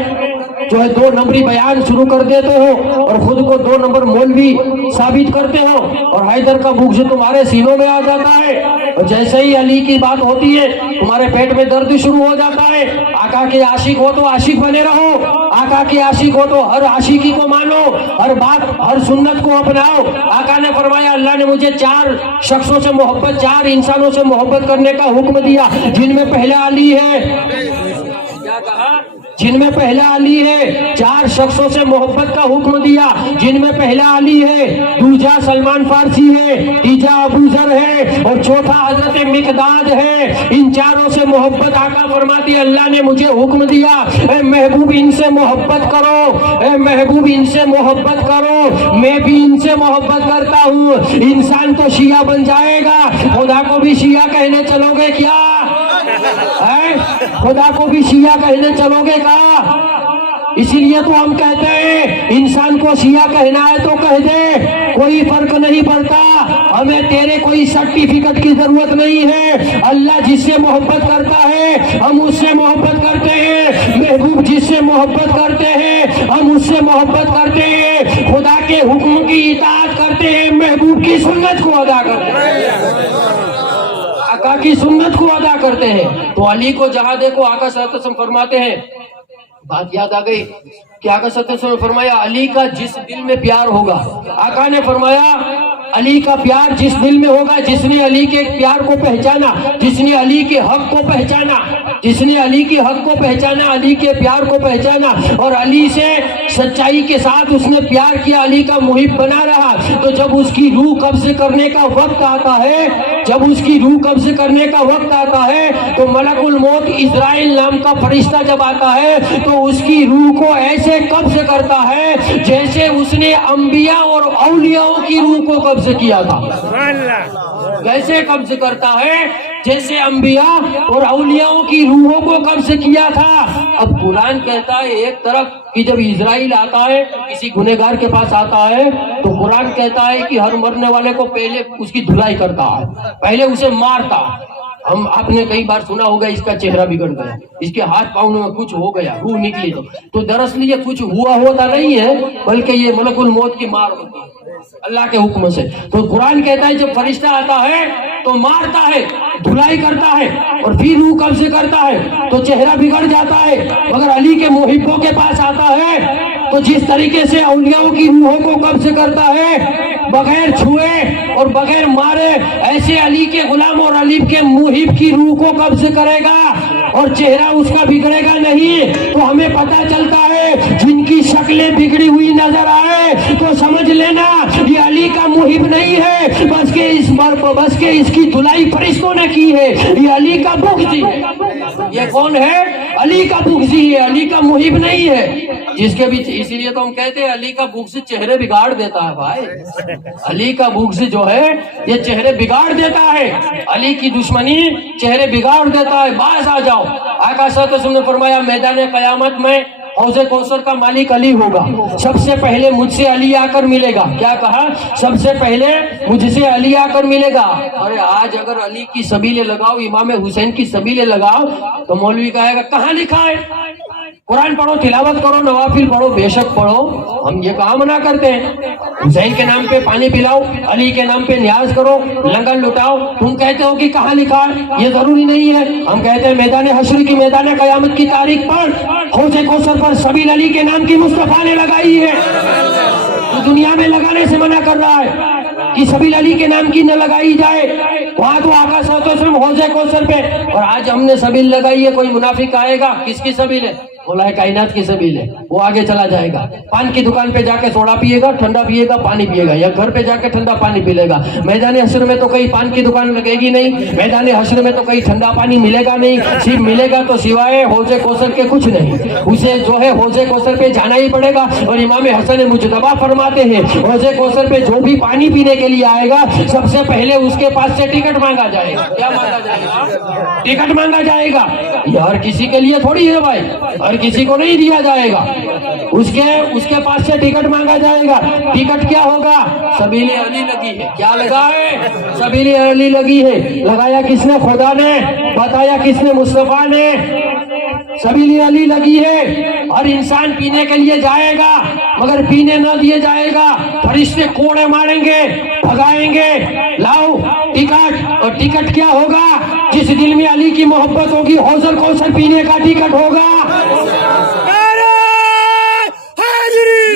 جو ہے 2 نمبری بیان شروع کر دیتے ہو اور خود کو 2 نمبر مولوی ثابت کرتے ہو، اور حیدر کا بغض تمہارے سینوں میں آ جاتا ہے، اور جیسے ہی علی کی بات ہوتی ہے تمہارے پیٹ میں درد شروع ہو جاتا ہے۔ آقا کے عاشق ہو تو عاشق بنے رہو، آقا کے عاشق ہو تو ہر عاشقی کو مانو، ہر بات ہر سنت کو اپناؤ۔ آقا نے فرمایا اللہ نے مجھے 4 شخصوں سے محبت، 4 انسانوں سے محبت کرنے کا حکم دیا، جن میں پہلا علی ہے۔ کیا کہا؟ جن میں پہلا علی ہے۔ 4 شخصوں سے محبت کا حکم دیا، جن میں پہلا علی ہے، دوسرا سلمان فارسی ہے، تیسرا ابو ذر ہے، اور چوتھا حضرت مقداد ہے۔ ان 4 سے محبت آقا فرماتی اللہ نے مجھے حکم دیا اے محبوب ان سے محبت کرو، اے محبوب ان سے محبت کرو، میں بھی ان سے محبت کرتا ہوں۔ انسان تو شیعہ بن جائے گا، خدا کو بھی شیعہ کہنے چلو گے کیا؟ خدا کو بھی شیعہ کہنے چلو گے کہا؟ اسی لیے تو ہم کہتے ہیں انسان کو شیعہ کہنا ہے تو کہہ دے، کوئی فرق نہیں پڑتا، ہمیں تیرے کوئی سرٹیفکیٹ کی ضرورت نہیں ہے۔ اللہ جس سے محبت کرتا ہے ہم اس سے محبت کرتے ہیں، محبوب جس سے محبت کرتے ہیں ہم اس سے محبت کرتے ہیں، خدا کے حکم کی اطاعت کرتے ہیں، محبوب کی سنت کو ادا کرتے ہیں، آقا کی سنت کو ادا کرتے ہیں۔ تو علی کو جہاں دیکھو آقا صلی اللہ علیہ وسلم فرماتے ہیں، بات یاد آ گئی کہ آقا صلی اللہ علیہ وسلم نے فرمایا علی کا جس دل میں پیار ہوگا، آقا نے فرمایا علی کا پیار جس دل میں ہوگا، جس نے علی کے پیار کو پہچانا، جس نے علی کے حق کو پہچانا، جس نے علی کے حق کو پہچانا، علی کے پیار کو پہچانا، اور علی سے سچائی کے ساتھ اس نے پیار کیا، علی کا محب بنا رہا، تو جب اس کی روح قبض کرنے کا وقت آتا ہے، جب اس کی روح قبض کرنے کا وقت آتا ہے تو ملک الموت اسرائیل نام کا فرشتہ جب آتا ہے تو اس کی روح کو ایسے قبض کرتا ہے جیسے اس نے انبیاء اور اولیاء کی روح کو قبض کیا تھا۔ کیسے قبض کرتا ہے؟ جیسے انبیاء اور اولیاء کی روحوں کو قبض کیا تھا۔ اب قرآن کہتا ہے ایک طرف کہ جب اسرائیل آتا ہے کسی گنہگار کے پاس آتا ہے تو قرآن کہتا ہے کہ ہر مرنے والے کو پہلے اس کی دھلائی کرتا ہے، پہلے اسے مارتا۔ آپ نے کئی بار سنا ہوگا اس کا چہرہ بگڑ گیا، اس کے ہاتھ پاؤں میں کچھ ہو گیا، روح نکلی، تو دراصل یہ کچھ ہوا ہوتا نہیں ہے بلکہ یہ ملک الموت کی مار ہوتی ہے اللہ کے حکم سے۔ تو قرآن کہتا ہے جب فرشتہ آتا ہے تو مارتا ہے، دھلائی کرتا ہے، اور پھر روح قبض کرتا ہے تو چہرہ بگڑ جاتا ہے۔ مگر علی کے محبوں کے پاس آتا ہے تو جس طریقے سے اولیاء کی روحوں کو قبض کرتا ہے بغیر چھوئے اور بغیر مارے، ایسے علی کے غلام اور علی کے محب کی روح کو قبض کرے گا اور چہرہ اس کا بگڑے گا نہیں۔ تو ہمیں پتہ چلتا ہے جن کی شکلیں بگڑی ہوئی نظر آئے تو سمجھ لینا یہ علی کا محب نہیں ہے، بس کہ اس کی دھلائی فرشتوں نے کی ہے، یہ علی کا بغضی ہے۔ یہ کون ہے؟ علی کا بغضی ہے، علی کا محب نہیں ہے. جس کے بھی اسی لیے تو ہم کہتے ہیں علی کا بغض چہرے بگاڑ دیتا ہے بھائی. علی کا بغض جو ہے یہ چہرے بگاڑ دیتا ہے. علی کی دشمنی چہرے بگاڑ دیتا ہے. باز آ جاؤ. آقا صلی اللہ علیہ وسلم نے فرمایا میدان قیامت میں حوض کوثر کا مالک علی ہوگا. سب سے پہلے مجھ سے علی آ کر ملے گا. کیا کہا؟ سب سے پہلے مجھ سے علی آ کر ملے گا. ارے آج اگر علی کی سبیلیں لگاؤ، امام حسین کی سبیلیں لگاؤ تو مولوی کہے گا کہاں لکھا ہے؟ قرآن پڑھو، تلاوت کرو، نوافل پڑھو، بے شک پڑھو. ہم یہ کہاں منع کرتے ہیں؟ حسین کے نام پہ پانی پلاؤ، علی کے نام پہ نیاز کرو، لنگر لٹاؤ. تم کہتے ہو کہ کہاں لکھا ہے؟ یہ ضروری نہیں ہے. ہم کہتے ہیں میدان حشر کی، میدان قیامت کی تاریخ پر حوض کوثر پر سبیل علی کے نام کی مصطفیٰ نے لگائی ہے. تو دنیا میں لگانے سے منع کر رہا ہے کہ سبیل علی کے نام کی نہ لگائی جائے. وہاں تو آقا صلی اللہ علیہ وسلم حوض کوثر پہ، اور آج ہم نے سبیل لگائی ہے. کوئی منافق آئے گا، کس کی سبیل ہے؟ مولا کائنات کی سبیل ہے. وہ آگے چلا جائے گا، پان کی دکان پہ جا کے سوڈا پیے گا، ٹھنڈا پیے گا، پانی پیے گا، یا گھر پہ جا کے ٹھنڈا پانی پی لے گا. میدان حشر میں تو کہیں پان کی دکان لگے گی نہیں، میدان حشر میں تو کہیں ٹھنڈا پانی ملے گا نہیں. صرف ملے گا تو سوائے حوض کوثر کے کچھ نہیں. اسے جو ہے حوض کوثر پہ جانا ہی پڑے گا. اور امام حسن مجتبی فرماتے ہیں حوض کوثر پہ جو بھی پانی پینے کے لیے آئے گا سب سے پہلے اس کے پاس سے ٹکٹ مانگا جائے گا. کیا مانگا جائے گا؟ ٹکٹ مانگا جائے گا. یہ ہر کسی کے لیے تھوڑی ہے بھائی، ہر کسی کو نہیں دیا جائے گا. اس کے پاس سے ٹکٹ مانگا جائے گا. ٹکٹ کیا ہوگا؟ سبیل علی لگی ہے. کیا لگا ہے؟ سبیل علی لگی ہے. لگایا کس نے؟ خدا نے. بتایا کس نے؟ مصطفیٰ نے. سبیل علی لگی ہے. اور انسان پینے کے لیے جائے گا مگر پینے نہ دیے جائے گا. فرشتے کوڑے ماریں گے، بھگائیں گے. لاؤ ٹکٹ. اور ٹکٹ کیا ہوگا؟ جس دل میں علی کی محبت ہوگی حوض کوثر پینے کا ٹکٹ ہوگا. نعرہ حیدری،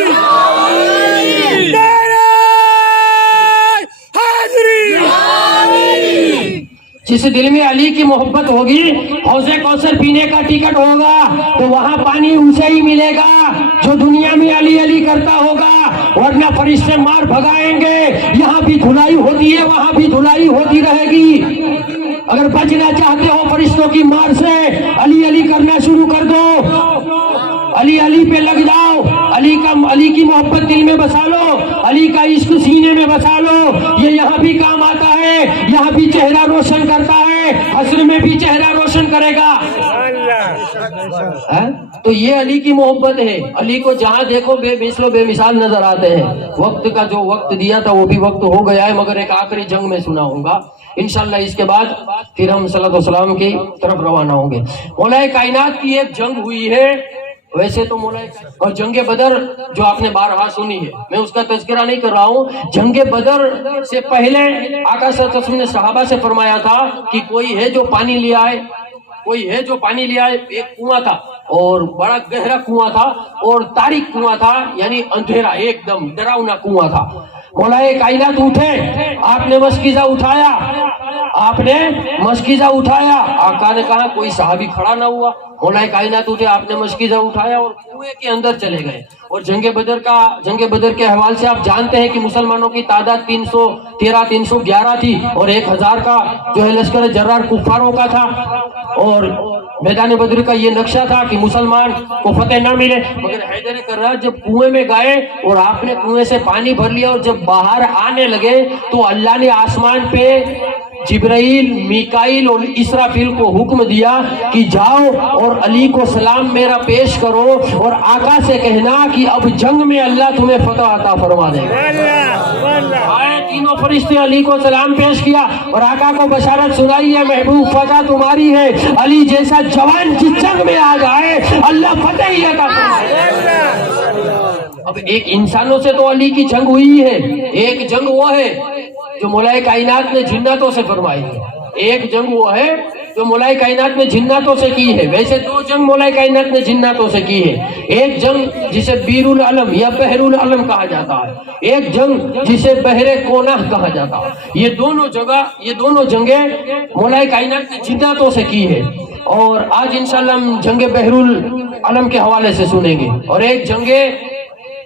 نعرہ حیدری. جس دل میں علی کی محبت ہوگی حوض کوثر پینے کا ٹکٹ ہوگا. تو وہاں پانی اسے ہی ملے گا جو دنیا میں علی علی کرتا ہوگا، ورنہ فرشتے مار بھگائیں گے. یہاں بھی دھلائی ہوتی ہے، وہاں بھی دھلائی ہوتی رہے گی. اگر بچنا چاہتے ہو فرشتوں کی مار سے، علی علی کرنا شروع کر دو. علی علی پہ لگ جاؤ. علی کی محبت دل میں بسا لو، علی کا عشق سینے میں بسا لو. یہ یہاں بھی کام آتا ہے، یہاں بھی چہرہ روشن کرتا ہے، حشر میں بھی چہرہ روشن کرے گا. تو یہ علی کی محبت ہے. علی کو جہاں دیکھو بے مثل و بے مثال نظر آتے ہیں. وقت کا جو وقت دیا تھا وہ بھی وقت ہو گیا ہے، مگر ایک آخری جنگ میں سنا ہوں گا انشاءاللہ. اس کے بعد پھر ہم صلاۃ والسلام کی طرف روانہ ہوں گے. مولا کائنات کی ایک جنگ ہوئی ہے. ویسے تو مولا اور جنگ بدر جو آپ نے بارہا سنی ہے، میں اس کا تذکرہ نہیں کر رہا ہوں. جنگ بدر سے پہلے آقا صلی اللہ علیہ وسلم نے صحابہ سے فرمایا تھا کہ کوئی ہے جو پانی لے آئے، کوئی ہے جو پانی لے آئے. ایک کنواں تھا اور بڑا گہرا کنواں تھا اور تاریک کنواں تھا، یعنی اندھیرا، ایک دم ڈراؤنا کنواں تھا. مولا کائنات اٹھے، آپ نے مشکیزہ اٹھایا، آپ نے مشکیزہ اٹھایا. آقا نے کہا کوئی صحابی کھڑا نہ ہوا. مولا کائنات اٹھے، آپ نے مشکیزہ اٹھایا اور کنویں کے اندر چلے گئے. اور جنگ بدر کے حوالے سے آپ جانتے ہیں کہ مسلمانوں کی تعداد 311 تھی اور 1000 کا جو ہے لشکر جرار کفاروں کا تھا. اور میدان بدر کا یہ نقشہ تھا کہ مسلمان کو فتح نہ ملے. مگر حیدر کرار جب کنویں میں گئے اور آپ نے کنویں سے پانی بھر لیا اور جب باہر آنے لگے تو اللہ نے آسمان پہ جبرائیل، میکائیل اور اسرافیل کو حکم دیا کہ جاؤ اور علی کو سلام میرا پیش کرو اور آقا سے کہنا کہ اب جنگ میں اللہ تمہیں فتح عطا فرما دے گا. تینوں فرشتے علی کو سلام پیش کیا اور آقا کو بشارت سنائی ہے محبوب فتح تمہاری ہے. علی جیسا جوان جس جنگ میں آ جائے اللہ فتح ہی عطا فرمائے. اب ایک انسانوں سے تو علی کی جنگ ہوئی ہے، ایک جنگ وہ ہے جو مولا کائنات نے جناتوں سے فرمائی ہے. ایک جنگ وہ ہے جو مولا کائنات نے جناتوں سے کی ہے. ویسے 2 جنگ مولا کائنات نے جناتوں سے کی ہے. ایک جنگ جسے بیر العلم یا بحر العلم کہا جاتا ہے، ایک جنگ جسے بحر کونہ کہا جاتا ہے. یہ دونوں جنگیں مولا کائنات نے جناتوں سے کی ہے. اور آج انشاءاللہ ہم جنگ بحر العلم کے حوالے سے سنیں گے. اور ایک جنگ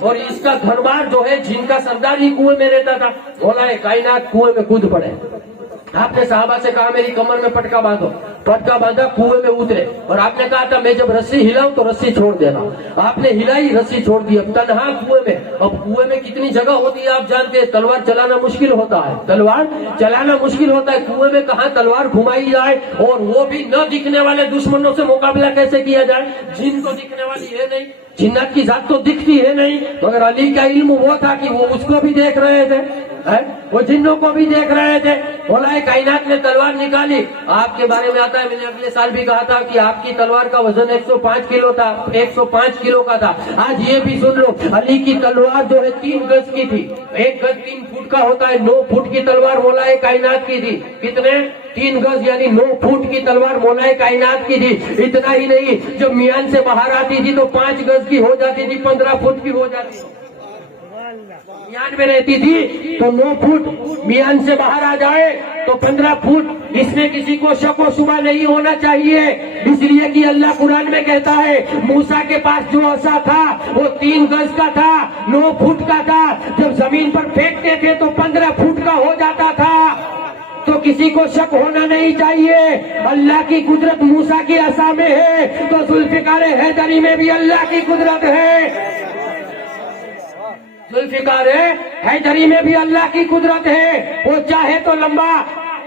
اور اس کا گھر بار جو ہے جن کا سردار ہی کنویں میں رہتا تھا، مولا کائنات کنویں میں کود پڑے۔ آپ نے صحابہ سے کہا میری کمر میں پٹکا باندھو، پٹکا باندھا، کنویں میں اترے، اور آپ نے کہا تھا میں جب رسی ہلاؤں تو رسی چھوڑ دینا۔ آپ نے ہلائی، رسی چھوڑ دی، اب تنہا کنویں میں۔ اب کنویں میں کتنی جگہ ہوتی ہے آپ جانتے ہیں، تلوار چلانا مشکل ہوتا ہے، تلوار چلانا مشکل ہوتا ہے، کنویں میں کہاں تلوار گھمائی جائے، اور وہ بھی نہ دکھنے والے دشمنوں سے مقابلہ کیسے کیا جائے؟ جن کو دکھنے والی ہے نہیں، جنات کی ذات تو دکھتی ہے نہیں، مگر علی کا علم وہ تھا کہ وہ اس کو بھی دیکھ رہے تھے، وہ جنوں کو بھی دیکھ رہے تھے۔ مولا کائنات نے تلوار نکالی۔ آپ کے بارے میں آتا ہے، میں نے اگلے سال بھی کہا تھا کہ آپ کی تلوار کا وزن 105 کلو تھا، 105 کلو کا تھا۔ آج یہ بھی سن لو، علی کی تلوار جو ہے 3 گز کی تھی، 1 گز 3 فٹ کا ہوتا ہے، 9 فٹ کی تلوار مولا کائنات کی تھی۔ کتنے؟ 3 گز یعنی 9 فٹ کی تلوار مولا کائنات کی تھی۔ اتنا ہی نہیں، جب میان سے باہر آتی تھی تو 5 گز کی ہو جاتی تھی، 15 فٹ کی ہو جاتی تھی۔ میان میں رہتی تھی تو 9 فٹ، میان سے باہر آ جائے تو 15 فٹ۔ اس میں کسی کو شک و شبہ نہیں ہونا چاہیے، اس لیے کہ اللہ قرآن میں کہتا ہے موسیٰ کے پاس جو عصا تھا وہ 3 گز کا تھا، 9 فٹ کا تھا، جب زمین پر پھینکتے تھے تو 15 فٹ کا ہو جاتا تھا۔ تو کسی کو شک ہونا نہیں چاہیے، اللہ کی قدرت موسیٰ کی عصا میں ہے تو ذوالفقار حیدری میں بھی اللہ کی قدرت ہے، ذوالفقار حیدری میں بھی اللہ کی قدرت ہے۔ وہ چاہے تو لمبا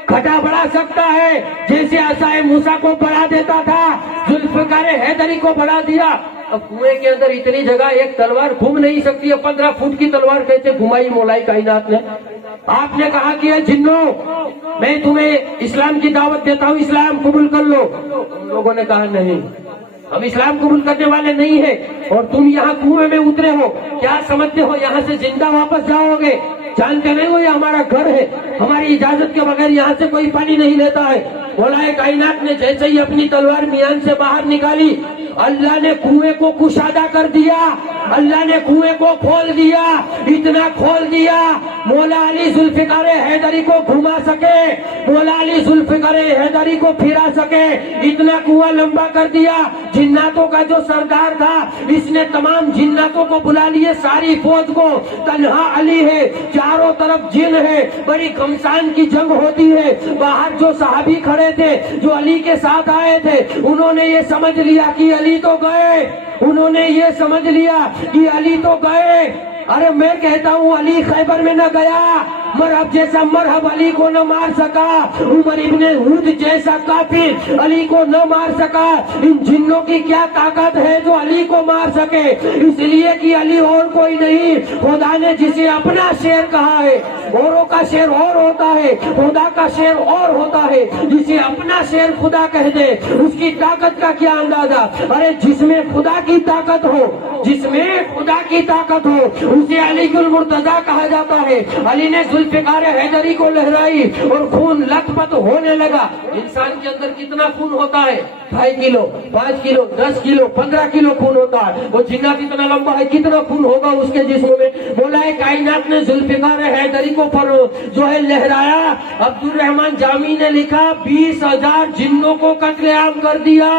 کھٹا بڑھا سکتا ہے، جیسے عصائے موسیٰ کو بڑھا دیتا تھا، ذوالفقار حیدری کو بڑھا دیا۔ اب کنویں کے اندر اتنی جگہ ایک تلوار گھوم نہیں سکتی ہے، 15 فٹ کی تلوار کیسے گھمائی مولا کائنات نے؟ آپ نے کہا کہ جنوں میں تمہیں اسلام کی دعوت دیتا ہوں، اسلام قبول کر لو۔ ان لوگوں نے کہا نہیں، ہم اسلام قبول کرنے والے نہیں ہیں، اور تم یہاں کنویں میں اترے ہو، کیا سمجھتے ہو یہاں سے زندہ واپس جاؤ گے؟ جانتے نہیں ہو یہ ہمارا گھر ہے، ہماری اجازت کے بغیر یہاں سے کوئی پانی نہیں لیتا ہے۔ مولا کائنات نے جیسے ہی اپنی تلوار میان سے باہر نکالی، اللہ نے کنویں کو کشادہ کر دیا، اللہ نے کنویں کو کھول دیا، اتنا کھول دیا مولا علی ذوالفقار حیدری کو گھما سکے، مولا علی ذوالفقار حیدری کو پھرا سکے، اتنا کنواں لمبا کر دیا۔ جناتوں کا جو سردار تھا، اس نے تمام جناتوں کو بلا لیے، ساری فوج کو، تنہا علی ہے، چاروں طرف جن ہے، بڑی گھمسان کی جنگ ہوتی ہے۔ باہر جو صحابی کھڑے تھے، جو علی کے ساتھ آئے تھے، انہوں نے یہ سمجھ لیا کہ علی تو گئے، انہوں نے یہ سمجھ لیا کہ علی تو گئے۔ ارے میں کہتا ہوں علی خیبر میں نہ گیا، مرحب جیسا مرحب علی کو نہ مار سکا، عمر ابن ہود جیسا کافر علی کو نہ مار سکا۔ ان جنوں کی کیا طاقت ہے جو علی کو مار سکے؟ اس لیے کہ علی اور کوئی نہیں، خدا نے جسے اپنا شیر کہا ہے، اوروں کا شیر اور ہوتا ہے، خدا کا شیر اور ہوتا ہے۔ جسے اپنا شیر خدا کہہ دے، اس کی طاقت کا کیا اندازہ؟ ارے جس میں خدا کی طاقت ہو، جس میں خدا کی طاقت ہو، اسے علی المرتضیٰ کہا جاتا ہے۔ علی نے ذوالفقار حیدری کو لہرائی اور خون لت پت ہونے لگا۔ انسان کے اندر کتنا خون ہوتا ہے؟ 2.5 کلو، 5 کلو، 10 کلو، 15 کلو خون ہوتا ہے۔ وہ جنات اتنا لمبا ہے، کتنا خون ہوگا اس کے جسم میں؟ مولا کائنات نے ذوالفقار حیدری کو جو ہے لہرایا۔ عبد الرحمان جامی نے لکھا 20,000 جنوں کو قتل عام کر دیا،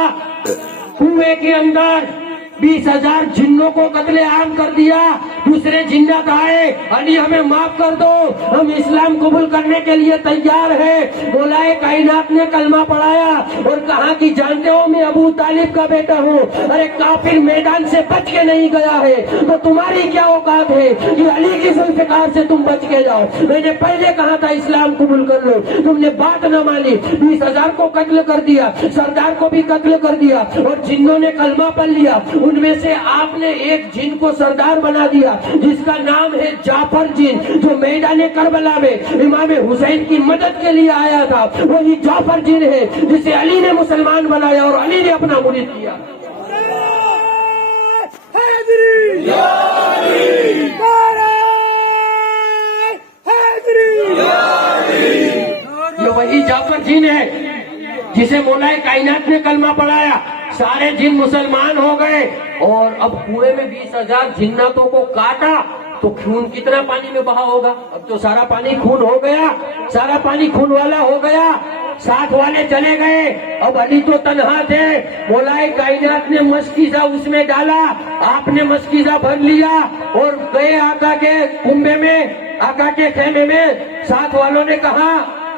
کنویں کے اندر 20,000 جنوں کو قتل عام کر دیا۔ دوسرے جنات آئے، علی ہمیں معاف کر دو، ہم اسلام قبول کرنے کے لیے تیار ہیں۔ مولا کائنات نے کلمہ پڑھایا اور کہا کہ جانتے ہو میں ابو طالب کا بیٹا ہوں، ارے کافر میدان سے بچ کے نہیں گیا ہے تو تمہاری کیا اوقات ہے کہ علی کی ذوالفقار سے تم بچ کے جاؤ؟ میں نے پہلے کہا تھا اسلام قبول کر لو، تم نے بات نہ مانی، 20,000 کو قتل کر دیا، سردار کو بھی قتل کر دیا، اور جنوں نے کلمہ پڑھ لیا۔ ان میں سے آپ نے ایک جن کو سردار بنا دیا جس کا نام ہے جعفر جن، جو میدان کربلا میں امام حسین کی مدد کے لیے آیا تھا، وہی جعفر جن ہے جسے علی نے مسلمان بنایا اور علی نے اپنا مرید کیا۔ حیدری یہ وہی جعفر جن ہے جسے مولا کائنات نے کلمہ پڑھایا، سارے جن مسلمان ہو گئے۔ اور اب کنویں میں 20,000 جناتوں کو کاٹا تو خون کتنا پانی میں بہا ہوگا؟ اب تو سارا پانی خون ہو گیا، سارا پانی خون والا ہو گیا۔ ساتھ والے چلے گئے، اب علی تو تنہا تھے، مولا کائنات نے مشکیزہ اس میں ڈالا، آپ نے مشکیزہ بھر لیا اور گئے آقا کے کنبے میں، آقا کے خیمے میں۔ ساتھ والوں نے کہا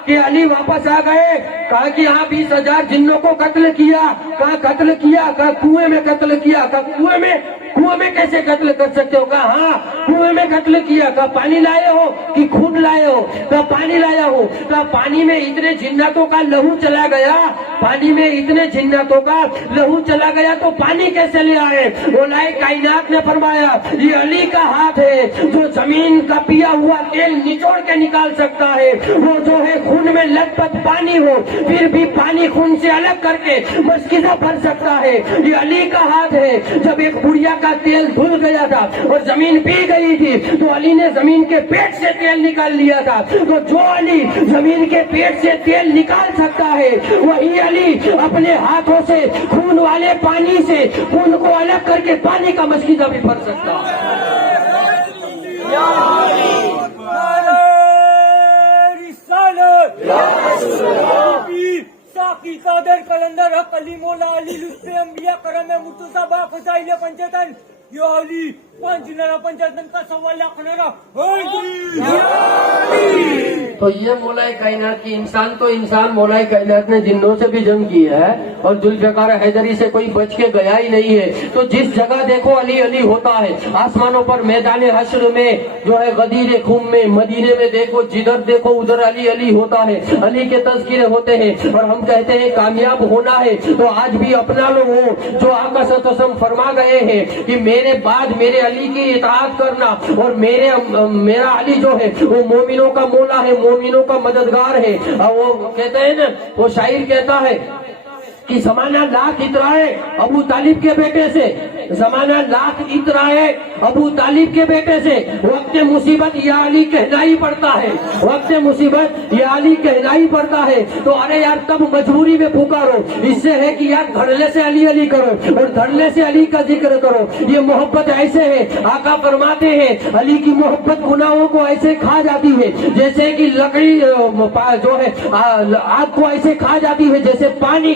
کہ علی واپس آ گئے، کہا کہ ہاں 20,000 جنوں کو قتل کیا، کہا قتل کیا، کہا کنویں میں قتل کیا، کہا کنویں میں کیسے قتل کر سکتے ہو؟ کہا ہاں کنویں میں قتل کیا۔ کہا پانی لائے ہو کہ خون لائے ہو؟ کہا پانی لایا ہو۔ کہا پانی میں اتنے جناتوں کا لہو چلا گیا، پانی میں اتنے جناتوں کا لہو چلا گیا تو پانی کیسے لے آئے؟ مولا کائنات نے فرمایا یہ علی کا ہاتھ ہے جو زمین کا پیا ہوا تیل نچوڑ کے نکال سکتا ہے، وہ جو ہے خون میں لت پت پانی ہو پھر بھی پانی خون سے الگ کر کے مشکیزہ بھر سکتا ہے، یہ علی کا ہاتھ ہے۔ جب ایک بڑھیا کا تیل دھل گیا تھا اور زمین پی گئی تھی تو علی نے زمین کے پیٹ سے تیل نکال لیا تھا، تو جو علی زمین کے پیٹ سے تیل نکال سکتا ہے وہی علی اپنے ہاتھوں سے خون والے پانی سے خون کو الگ کر کے پانی کا مشکیزہ بھی بھر سکتا ہے۔ ساقی صادر قلندر حق علی مولا علی لطف انبیاء کرم مرتضی فضائل پنجتن یا علی پنج نرا پنجتن کا سوال لاکھ نرا۔ تو یہ مولا کائنات کی انسان تو انسان، مولا کائنات نے جنوں سے بھی جنگ کی ہے اور ذوالفقار حیدری سے کوئی بچ کے گیا ہی نہیں ہے۔ تو جس جگہ دیکھو علی علی ہوتا ہے، آسمانوں پر میدان حشر میں جو ہے غدیر خم میں، مدینے میں دیکھو جدھر دیکھو ادھر علی علی ہوتا ہے، علی کے تذکرے ہوتے ہیں۔ اور ہم کہتے ہیں کامیاب ہونا ہے تو آج بھی اپنا لو وہ جو آقا صلی اللہ علیہ وسلم فرما گئے ہیں کہ میرے بعد میرے علی کی اطاعت کرنا، اور میرا علی جو ہے وہ مومنوں کا مولا ہے، مومنوں کا مددگار ہے۔ اور وہ کہتے ہیں نا، وہ شاعر کہتا ہے کہ زمانہ لاکھ اترائے ابو طالب کے بیٹے سے، زمانہ لاکھ اترائے ابو طالب کے بیٹے سے، وقت مصیبت یا علی کہنا ہی پڑتا ہے، وقت مصیبت یا علی کہنا ہی پڑتا ہے۔ تو ارے یار تب مجبوری میں پکارو، اس سے ہے کہ یار دھڑلے سے علی علی کرو اور دھڑلے سے علی کا ذکر کرو۔ یہ محبت ایسے ہے، آقا فرماتے ہیں علی کی محبت گناہوں کو ایسے کھا جاتی ہے جیسے کہ لکڑی جو ہے آگ کو ایسے کھا جاتی ہے جیسے پانی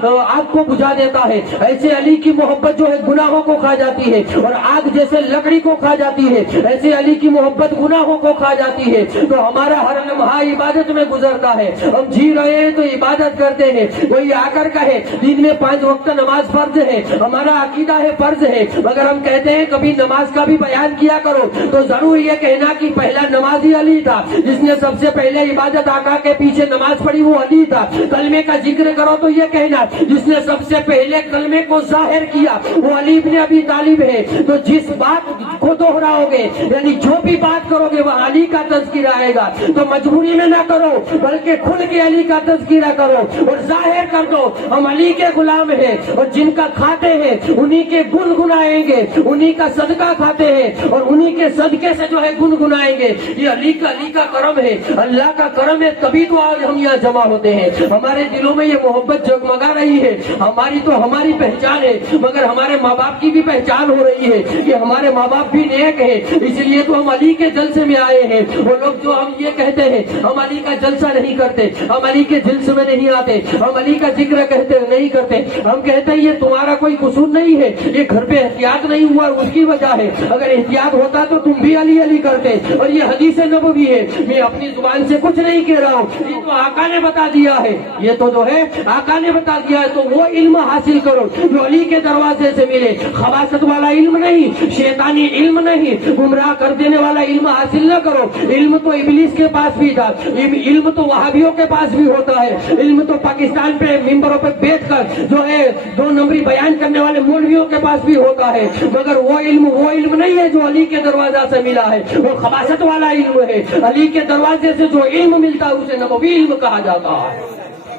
آگ کو بجھا دیتا ہے، ایسے علی کی محبت جو ہے گناہوں کو کھا جاتی ہے، اور آگ جیسے لکڑی کو کھا جاتی ہے ایسے علی کی محبت گناہوں کو کھا جاتی ہے۔ تو ہمارا ہر لمحہ عبادت میں گزرتا ہے، ہم جی رہے ہیں تو عبادت کرتے ہیں۔ کوئی آ کر کہے دن میں 5 وقت نماز فرض ہے، ہمارا عقیدہ ہے فرض ہے، مگر ہم کہتے ہیں کبھی نماز کا بھی بیان کیا کرو تو ضرور یہ کہنا کہ پہلا نمازی علی تھا، جس نے سب سے پہلے عبادت آقا کے پیچھے نماز پڑھی وہ علی تھا۔ کلمے کا ذکر کرو تو یہ کہنا جس نے سب سے پہلے کلمے کو ظاہر کیا وہ علی ابن ابی طالب ہے۔ تو جس بات کو دہراؤ گے یعنی جو بھی بات کرو گے وہ علی کا تذکرہ آئے گا، تو مجبوری میں نہ کرو بلکہ کھل کے علی کا تذکرہ کرو اور ظاہر کر دو ہم علی کے غلام ہیں، اور جن کا کھاتے ہیں انہی کے گنگنائیں گے، انہی کا صدقہ کھاتے ہیں اور انہی کے صدقے سے جو ہے گنگنائیں گے۔ یہ علی کا کرم ہے، اللہ کا کرم ہے، تبھی تو آج ہم یہاں جمع ہوتے ہیں۔ ہمارے دلوں میں یہ محبت جگمگا رہی ہے، ہماری پہچان ہے، مگر ہمارے ماں باپ کی بھی پہچان ہو رہی ہے کہ ہمارے ماں باپ بھی نیک ہیں، اس لیے تو ہم علی کے جلسے میں آئے ہیں۔ وہ لوگ جو ہم یہ کہتے ہیں ہم علی کا جلسہ نہیں کرتے، ہم علی کے جلسے میں نہیں آتے، ہم علی کا ذکر کہتے نہیں کرتے، ہم کہتے ہیں یہ تمہارا کوئی قصور نہیں ہے، یہ گھر پہ احتیاط نہیں ہوا اس کی وجہ ہے، اگر احتیاط ہوتا تو تم بھی علی علی کرتے۔ اور یہ حدیث نبوی ہے، میں اپنی زبان سے کچھ نہیں کہہ رہا ہوں، یہ تو آقا نے بتا دیا ہے، یہ تو جو ہے آقا نے بتا دیا ہے۔ تو وہ علم حاصل کرو جو علی کے دروازے سے ملے، خباثت والا علم نہیں، شیطانی علم نہیں، گمراہ کر دینے والا علم حاصل نہ کرو۔ علم تو ابلیس کے پاس بھی تھا، علم تو وہابیوں کے پاس بھی ہوتا ہے، علم تو پاکستان پہ ممبروں پہ بیٹھ کر جو ہے 2 نمبری بیان کرنے والے مولویوں کے پاس بھی ہوتا ہے، مگر وہ علم نہیں ہے جو علی کے دروازہ سے ملا ہے، وہ خباثت والا علم ہے۔ علی کے دروازے سے جو علم ملتا ہے اسے نبوی علم کہا جاتا ہے،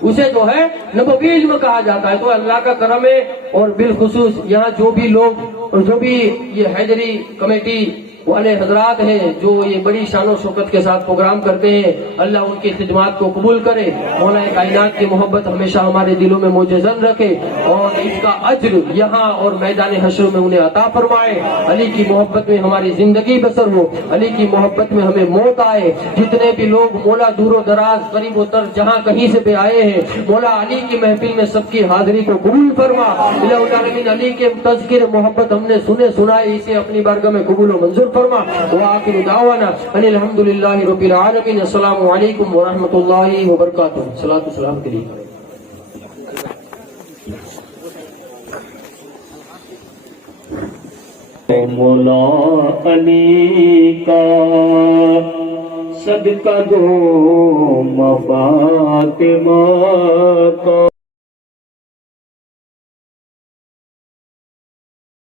اسے جو ہے نبوی علم کہا جاتا ہے۔ تو اللہ کا کرم ہے، اور بالخصوص یہاں جو بھی لوگ اور جو بھی یہ حیدری کمیٹی والے حضرات ہیں جو یہ بڑی شان و شوکت کے ساتھ پروگرام کرتے ہیں، اللہ ان کی خدمات کو قبول کرے، مولا کائنات کی محبت ہمیشہ ہمارے دلوں میں موجزن رکھے اور اس کا اجر یہاں اور میدان حشر میں انہیں عطا فرمائے۔ علی کی محبت میں ہماری زندگی بسر ہو، علی کی محبت میں ہمیں موت آئے۔ جتنے بھی لوگ مولا دور و دراز قریب و تر جہاں کہیں سے بھی آئے ہیں، مولا علی کی محفل میں سب کی حاضری کو قبول فرما۔ الہ العالمین علی کے تذکر محبت ہم نے سنائے، اسے اپنی بارگاہ میں قبول و منظور فرما۔ وآخر دعوانا ان الحمدللہ رب العالمین۔ السلام علیکم ورحمۃ اللہ وبرکاتہ۔ صلاۃ و سلام کے لیے مولا علی کا صدقہ دو فاطمہ